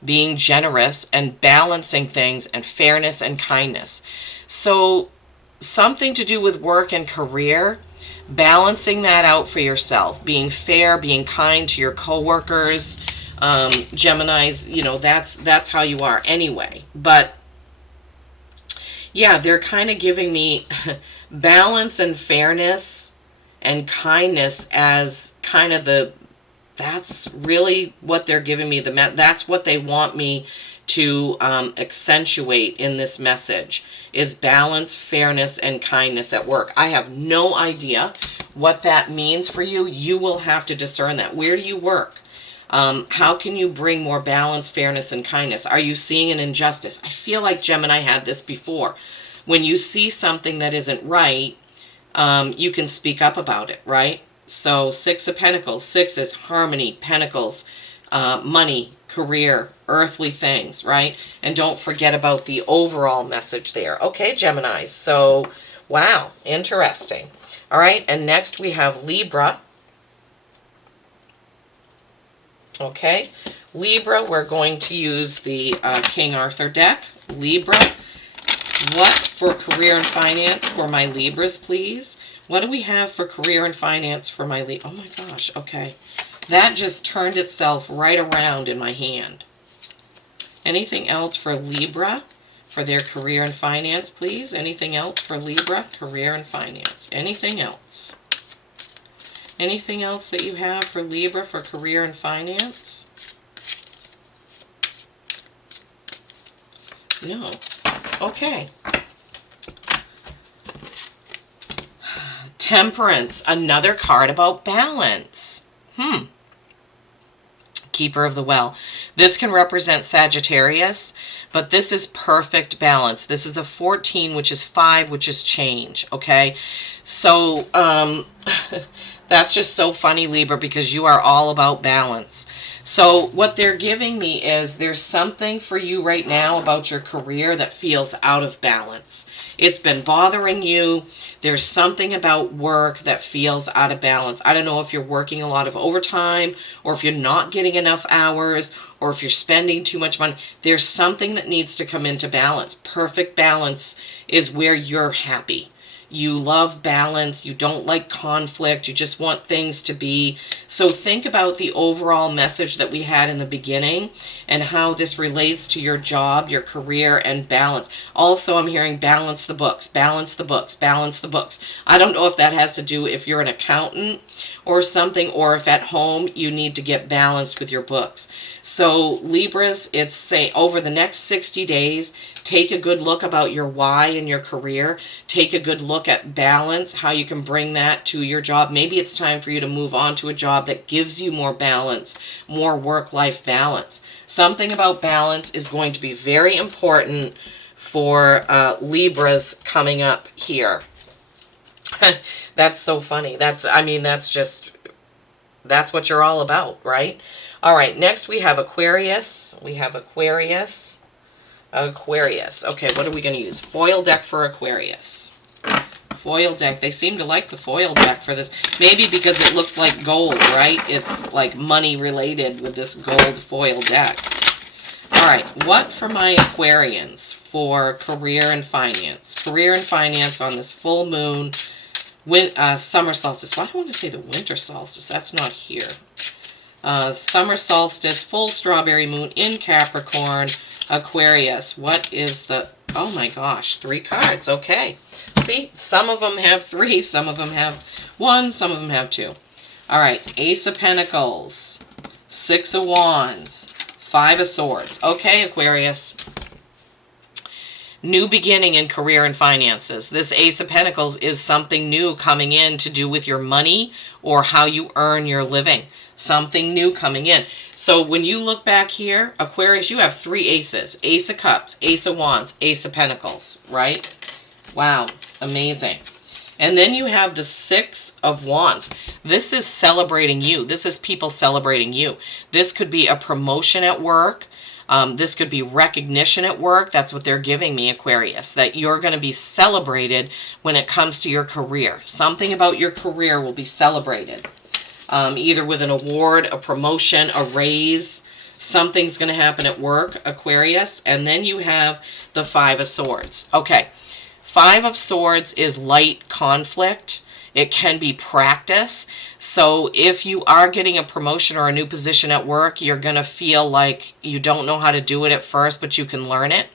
being generous, and balancing things, and fairness and kindness. So something to do with work and career, balancing that out for yourself, being fair, being kind to your coworkers. Geminis, you know, that's how you are anyway. But yeah, they're kind of giving me balance and fairness and kindness as kind of that's really what they're giving me. That's what they want me to accentuate in this message is balance, fairness, and kindness at work. I have no idea what that means for you. You will have to discern that. Where do you work? How can you bring more balance, fairness, and kindness? Are you seeing an injustice? I feel like Gemini had this before. When you see something that isn't right, you can speak up about it, right? So 6 of Pentacles. 6 is harmony, Pentacles, money, career, earthly things, right? And don't forget about the overall message there. Okay, Gemini. So, wow, interesting. All right, and next we have Libra. Okay, Libra, we're going to use the King Arthur deck. Libra, what for career and finance for my Libras, please? What do we have for career and finance for my Libra? Oh my gosh, okay. That just turned itself right around in my hand. Anything else for Libra for their career and finance, please? Anything else for Libra, career and finance? Anything else? Anything else that you have for Libra for career and finance? No. Okay. Temperance, another card about balance. Keeper of the Well. This can represent Sagittarius, but this is perfect balance. This is a 14, which is 5, which is change, okay? So, that's just so funny, Libra, because you are all about balance. So what they're giving me is there's something for you right now about your career that feels out of balance. It's been bothering you. There's something about work that feels out of balance. I don't know if you're working a lot of overtime or if you're not getting enough hours or if you're spending too much money. There's something that needs to come into balance. Perfect balance is where you're happy. You love balance. You don't like conflict. You just want things to be. So think about the overall message that we had in the beginning and how this relates to your job, your career, and balance. Also, I'm hearing balance the books, balance the books, balance the books. I don't know if that has to do if you're an accountant or something, or if at home you need to get balanced with your books. So Libras, it's say over the next 60 days, take a good look about your why in your career. Take a good look at balance, how you can bring that to your job. Maybe it's time for you to move on to a job that gives you more balance, more work-life balance. Something about balance is going to be very important for Libras coming up here. That's so funny. That's what you're all about, right? All right, next we have Aquarius. Aquarius. Okay, what are we going to use? Foil deck for Aquarius. Foil deck. They seem to like the foil deck for this. Maybe because it looks like gold, right? It's like money related with this gold foil deck. All right, what for my Aquarians for career and finance? Career and finance on this full moon, summer solstice. Well, I don't want to say the winter solstice. That's not here. Summer solstice, full strawberry moon in Capricorn, Aquarius. What is the... Oh my gosh, 3 cards. Okay. See, some of them have 3, some of them have 1, some of them have 2. All right, Ace of Pentacles, 6 of Wands, 5 of Swords. Okay, Aquarius. New beginning in career and finances. This Ace of Pentacles is something new coming in to do with your money or how you earn your living. Something new coming in. So when you look back here, Aquarius, you have 3 aces. Ace of Cups, Ace of Wands, Ace of Pentacles, right? Wow, amazing. And then you have the 6 of Wands. This is celebrating you. This is people celebrating you. This could be a promotion at work. This could be recognition at work. That's what they're giving me, Aquarius, that you're going to be celebrated when it comes to your career. Something about your career will be celebrated. Either with an award, a promotion, a raise. Something's going to happen at work, Aquarius. And then you have the 5 of Swords. Okay, 5 of Swords is light conflict. It can be practice. So if you are getting a promotion or a new position at work, you're going to feel like you don't know how to do it at first, but you can learn it.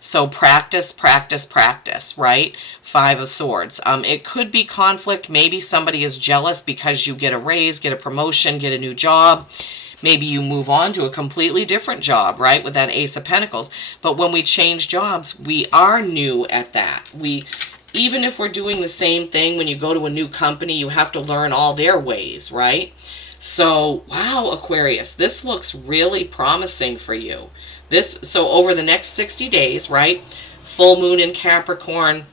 So practice, practice, practice, right? 5 of Swords. It could be conflict. Maybe somebody is jealous because you get a raise, get a promotion, get a new job. Maybe you move on to a completely different job, right, with that Ace of Pentacles. But when we change jobs, we are new at that. Even if we're doing the same thing, when you go to a new company, you have to learn all their ways, right? So, wow, Aquarius, this looks really promising for you. So over the next 60 days, right? Full moon in Capricorn,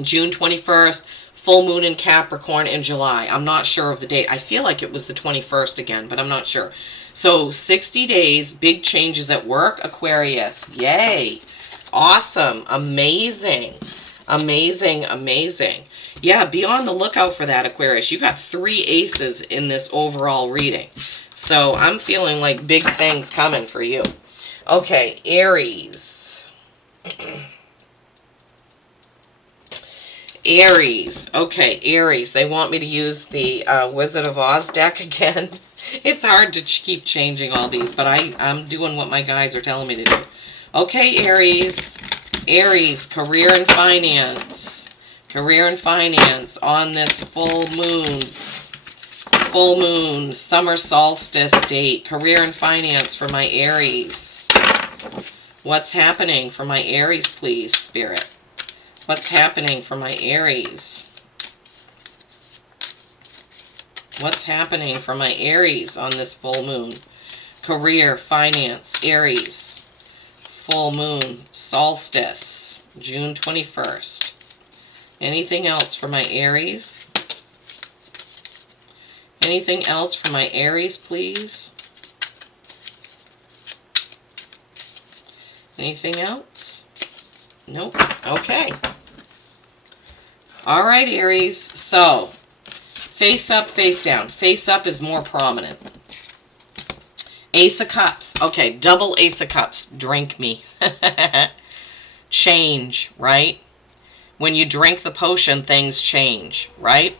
June 21st, full moon in Capricorn in July. I'm not sure of the date. I feel like it was the 21st again, but I'm not sure. So 60 days, big changes at work, Aquarius. Yay. Awesome. Amazing. Amazing, amazing. Yeah, be on the lookout for that, Aquarius. You got 3 aces in this overall reading. So I'm feeling like big things coming for you. Okay, Aries. Aries. Okay, Aries. They want me to use the Wizard of Oz deck again. It's hard to keep changing all these, but I'm doing what my guides are telling me to do. Okay, Aries. Aries, career and finance. Career and finance on this full moon. Full moon, summer solstice date. Career and finance for my Aries. What's happening for my Aries, please, Spirit? What's happening for my Aries? What's happening for my Aries on this full moon? Career, finance, Aries. Full moon, solstice, June 21st. Anything else for my Aries? Anything else for my Aries, please? Anything else? Nope. Okay. All right, Aries. So, face up, face down. Face up is more prominent. Ace of Cups. Okay, double Ace of Cups. Drink me. Change, right? When you drink the potion, things change, right?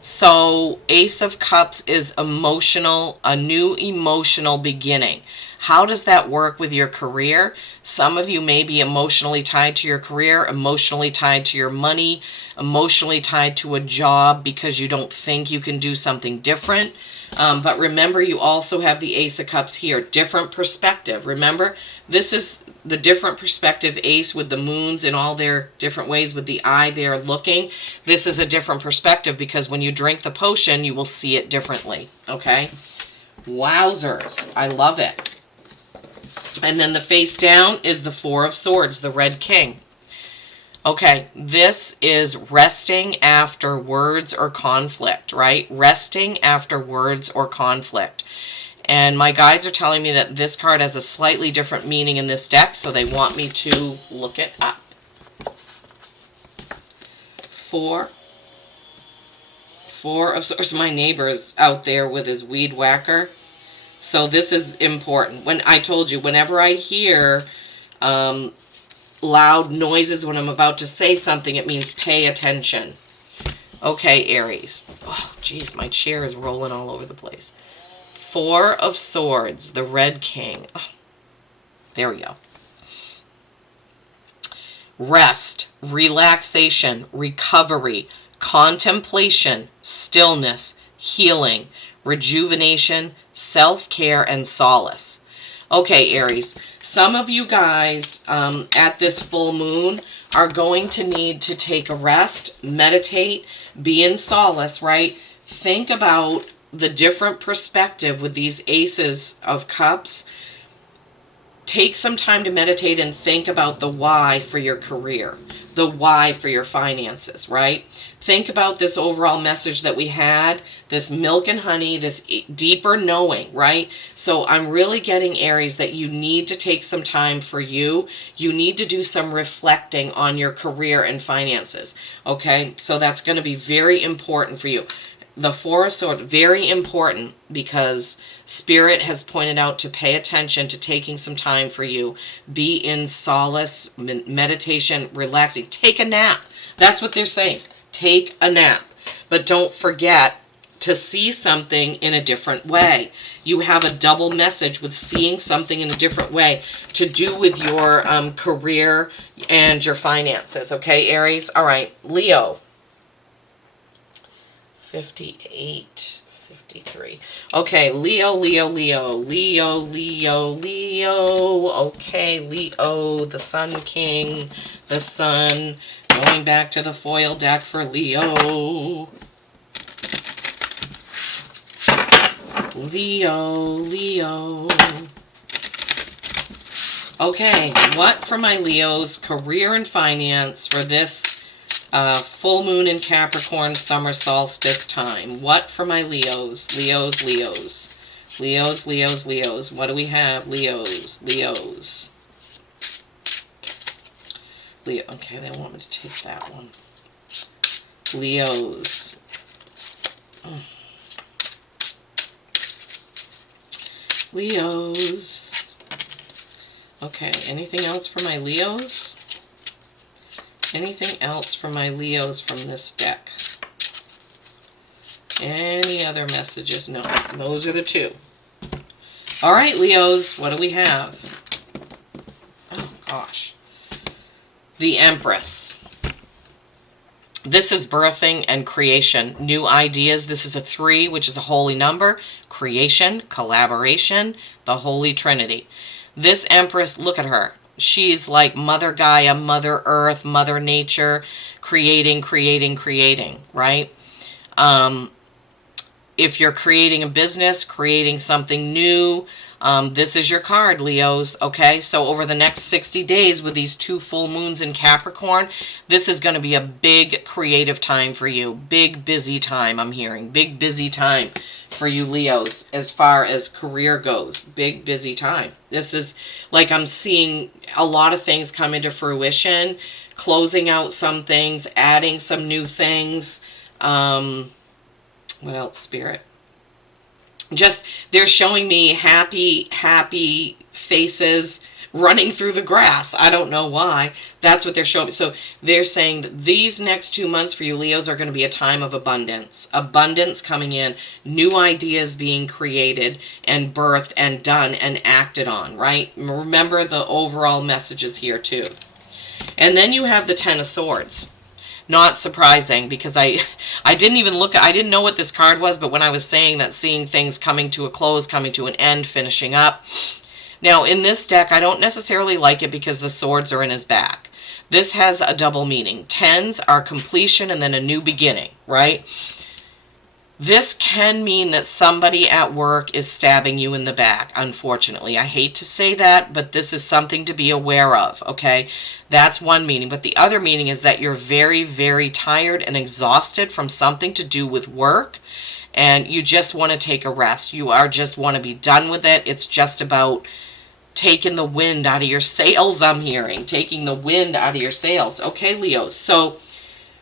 So, Ace of Cups is emotional, a new emotional beginning. How does that work with your career? Some of you may be emotionally tied to your career, emotionally tied to your money, emotionally tied to a job because you don't think you can do something different. But remember, you also have the Ace of Cups here. Different perspective. Remember, this is the different perspective ace with the moons in all their different ways with the eye they're looking. This is a different perspective because when you drink the potion, you will see it differently. Okay? Wowzers. I love it. And then the face down is the Four of Swords, the Red King. Okay, this is resting after words or conflict, right? Resting after words or conflict. And my guides are telling me that this card has a slightly different meaning in this deck, so they want me to look it up. Four of Swords. My neighbor's out there with his weed whacker. So this is important. When I told you, whenever I hear loud noises when I'm about to say something, it means pay attention. Okay, Aries. Oh, geez, my chair is rolling all over the place. Four of Swords, the Red King. Oh, there we go. Rest, relaxation, recovery, contemplation, stillness, healing, rejuvenation, self-care, and solace. Okay, Aries, some of you guys at this full moon are going to need to take a rest, meditate, be in solace, right? Think about the different perspective with these aces of cups. Take some time to meditate and think about the why for your career, the why for your finances, right? Think about this overall message that we had, this milk and honey, this deeper knowing, right? So I'm really getting, Aries, that you need to take some time for you. You need to do some reflecting on your career and finances, okay? So that's going to be very important for you. The Four of Swords, very important because Spirit has pointed out to pay attention to taking some time for you. Be in solace, meditation, relaxing. Take a nap. That's what they're saying. Take a nap. But don't forget to see something in a different way. You have a double message with seeing something in a different way to do with your career and your finances. Okay, Aries? All right, Leo. 58, 53. Okay, Leo, Leo, Leo, Leo, Leo, Leo. Okay, Leo, the Sun King, the Sun. Going back to the foil deck for Leo. Leo, Leo. Okay, what for my Leos, career and finance for this full moon in Capricorn, summer solstice time? What for my Leos? Leos, Leos. Leos, Leos, Leos. What do we have? Leos, Leos. Leo. Okay, they want me to take that one. Leos. Leos. Okay, anything else for my Leos? Anything else for my Leos from this deck? Any other messages? No, those are the two. All right, Leos, what do we have? Oh, gosh. The Empress. This is birthing and creation, new ideas. This is a 3, which is a holy number. Creation, collaboration, the Holy Trinity. This Empress, look at her. She's like Mother Gaia, Mother Earth, Mother Nature, creating, creating, creating, right? If you're creating a business, creating something new, this is your card, Leos, okay? So over the next 60 days with these 2 full moons in Capricorn, this is going to be a big creative time for you. Big, busy time, I'm hearing. Big, busy time for you, Leos, as far as career goes. Big, busy time. This is like I'm seeing a lot of things come into fruition, closing out some things, adding some new things. What else, Spirit? Just, they're showing me happy faces running through the grass. I don't know why. That's what they're showing me. So they're saying that these next 2 months for you, Leos, are going to be a time of abundance. Abundance coming in, new ideas being created and birthed and done and acted on, right? Remember the overall messages here too. And then you have the Ten of Swords. Not surprising, because I didn't even look, I didn't know what this card was, but when I was saying that, seeing things coming to a close, coming to an end, finishing up. Now, in this deck, I don't necessarily like it because the swords are in his back. This has a double meaning. Tens are completion and then a new beginning, right? This can mean that somebody at work is stabbing you in the back, unfortunately. I hate to say that, but this is something to be aware of, okay? That's one meaning. But the other meaning is that you're very, very tired and exhausted from something to do with work, and you just want to take a rest. You just want to be done with it. It's just about taking the wind out of your sails, I'm hearing. Taking the wind out of your sails. Okay, Leo. So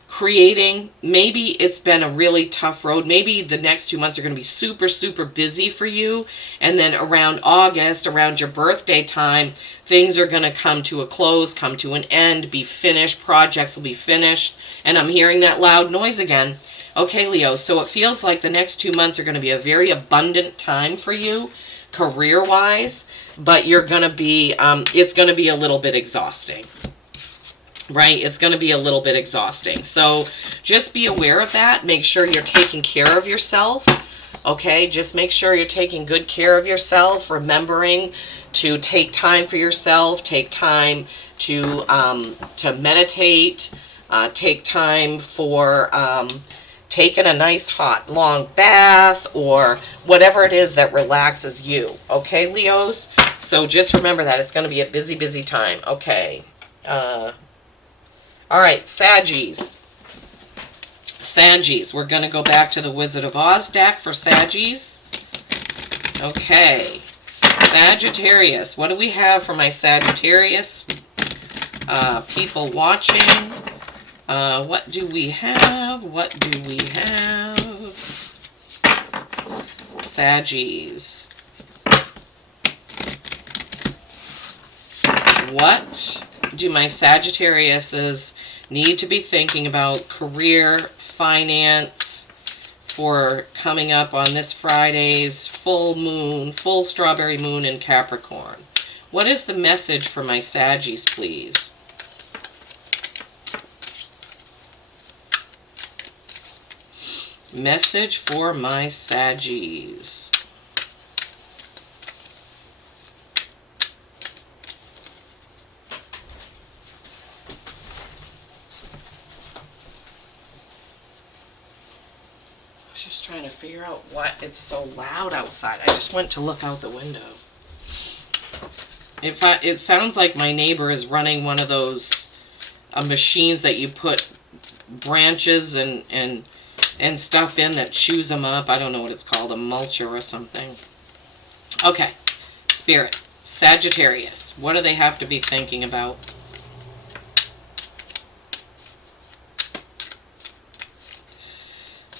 creating, maybe it's been a really tough road. Maybe the next 2 months are going to be super, super busy for you. And then around August, around your birthday time, things are going to come to a close, come to an end, be finished. Projects will be finished. And I'm hearing that loud noise again. Okay, Leo, so it feels like the next 2 months are going to be a very abundant time for you, career-wise. But you're going to be, it's going to be a little bit exhausting. Right? It's going to be a little bit exhausting. So just be aware of that. Make sure you're taking care of yourself. Okay? Just make sure you're taking good care of yourself. Remembering to take time for yourself. Take time to meditate. Take time for taking a nice hot long bath or whatever it is that relaxes you. Okay, Leos? So just remember that. It's going to be a busy, busy time. Okay. All right, Saggies. Saggies. We're going to go back to the Wizard of Oz deck for Saggies. Okay. Sagittarius. What do we have for my Sagittarius people watching? What do we have? What do we have? Saggies. What do my Sagittariuses need to be thinking about career, finance, for coming up on this Friday's full moon, full strawberry moon in Capricorn? What is the message for my Saggies, please? Message for my Saggies. Just trying to figure out what it's so loud outside. I just went to look out the window. It sounds like my neighbor is running one of those machines that you put branches and stuff in that chews them up. I don't know what it's called, a mulcher or something. Okay, Spirit, Sagittarius. What do they have to be thinking about?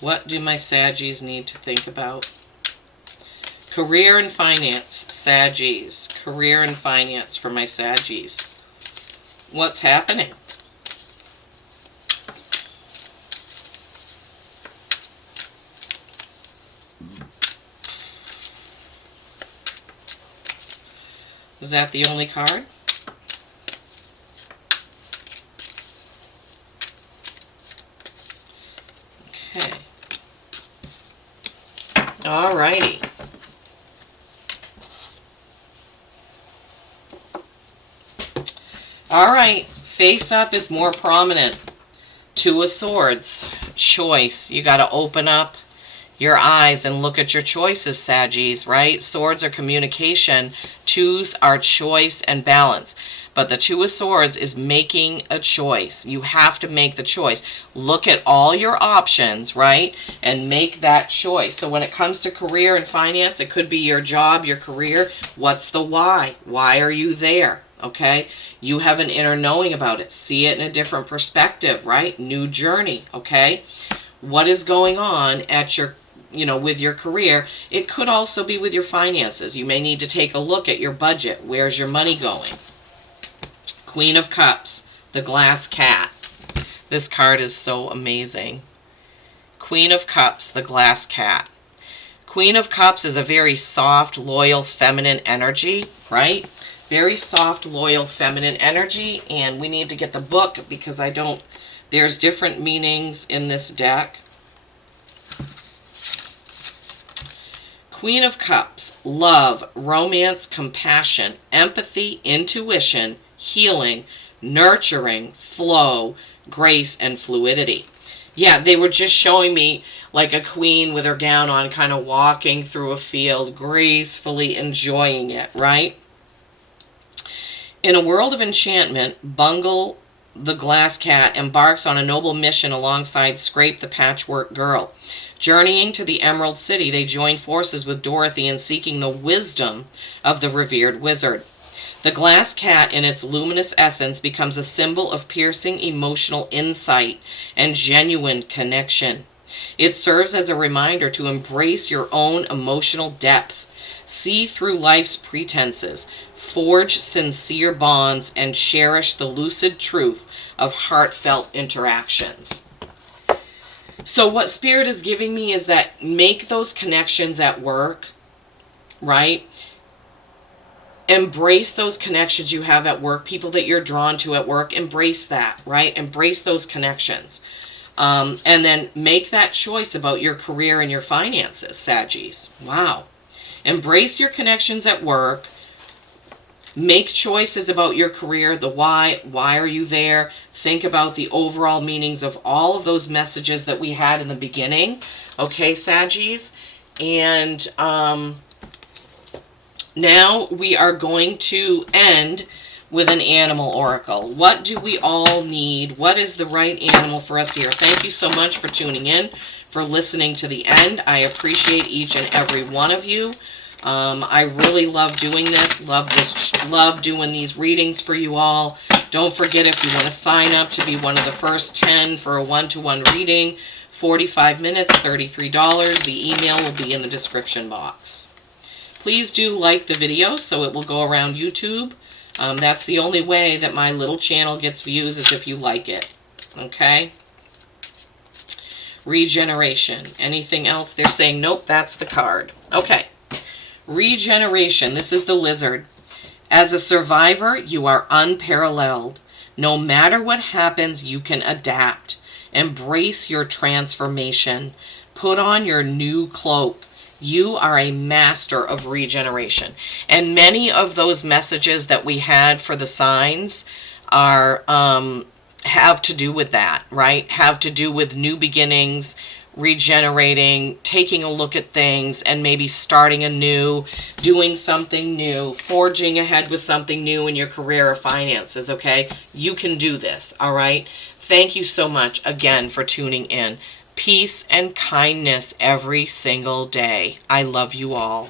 What do my Saggies need to think about? Career and finance, Saggies. Career and finance for my Saggies. What's happening? Is that the only card? Okay. Alrighty. Alright, face up is more prominent. Two of Swords, choice. You got to open up your eyes and look at your choices, Saggies, right? Swords are communication. Twos are choice and balance. But the Two of Swords is making a choice. You have to make the choice. Look at all your options, right? And make that choice. So when it comes to career and finance, it could be your job, your career. What's the why? Why are you there? Okay? You have an inner knowing about it. See it in a different perspective, right? New journey, okay? What is going on at your with your career? It could also be with your finances. You may need to take a look at your budget. Where's your money going? Queen of Cups, the glass cat. This card is so amazing. Queen of Cups, the glass cat. Queen of Cups is a very soft, loyal, feminine energy, right? Very soft, loyal, feminine energy. And we need to get the book because there's different meanings in this deck. Queen of Cups, love, romance, compassion, empathy, intuition, healing, nurturing, flow, grace, and fluidity. Yeah, they were just showing me like a queen with her gown on, kind of walking through a field, gracefully enjoying it, right? In a world of enchantment, Bungle the glass cat embarks on a noble mission alongside Scrape the patchwork girl. Journeying to the Emerald City, they join forces with Dorothy in seeking the wisdom of the revered wizard. The glass cat, in its luminous essence, becomes a symbol of piercing emotional insight and genuine connection. It serves as a reminder to embrace your own emotional depth, see through life's pretenses, forge sincere bonds, and cherish the lucid truth of heartfelt interactions. So what Spirit is giving me is that make those connections at work, right? Embrace those connections you have at work, people that you're drawn to at work. Embrace that, right? Embrace those connections. And then make that choice about your career and your finances, Saggies. Wow. Embrace your connections at work. Make choices about your career, the why are you there? Think about the overall meanings of all of those messages that we had in the beginning. Okay, Saggies? And now we are going to end with an animal oracle. What do we all need? What is the right animal for us to hear? Thank you so much for tuning in, for listening to the end. I appreciate each and every one of you. I really love doing this, love doing these readings for you all. Don't forget, if you want to sign up to be one of the first 10 for a one-to-one reading, 45 minutes, $33. The email will be in the description box. Please do like the video so it will go around YouTube. That's the only way that my little channel gets views, is if you like it. Okay? Regeneration. Anything else? They're saying, nope, that's the card. Okay. Regeneration. This is the lizard. As a survivor, you are unparalleled. No matter what happens, you can adapt. Embrace your transformation. Put on your new cloak. You are a master of regeneration. And many of those messages that we had for the signs are have to do with that, right? Have to do with new beginnings, regenerating, taking a look at things, and maybe starting anew, doing something new, forging ahead with something new in your career or finances, okay? You can do this, all right? Thank you so much again for tuning in. Peace and kindness every single day. I love you all.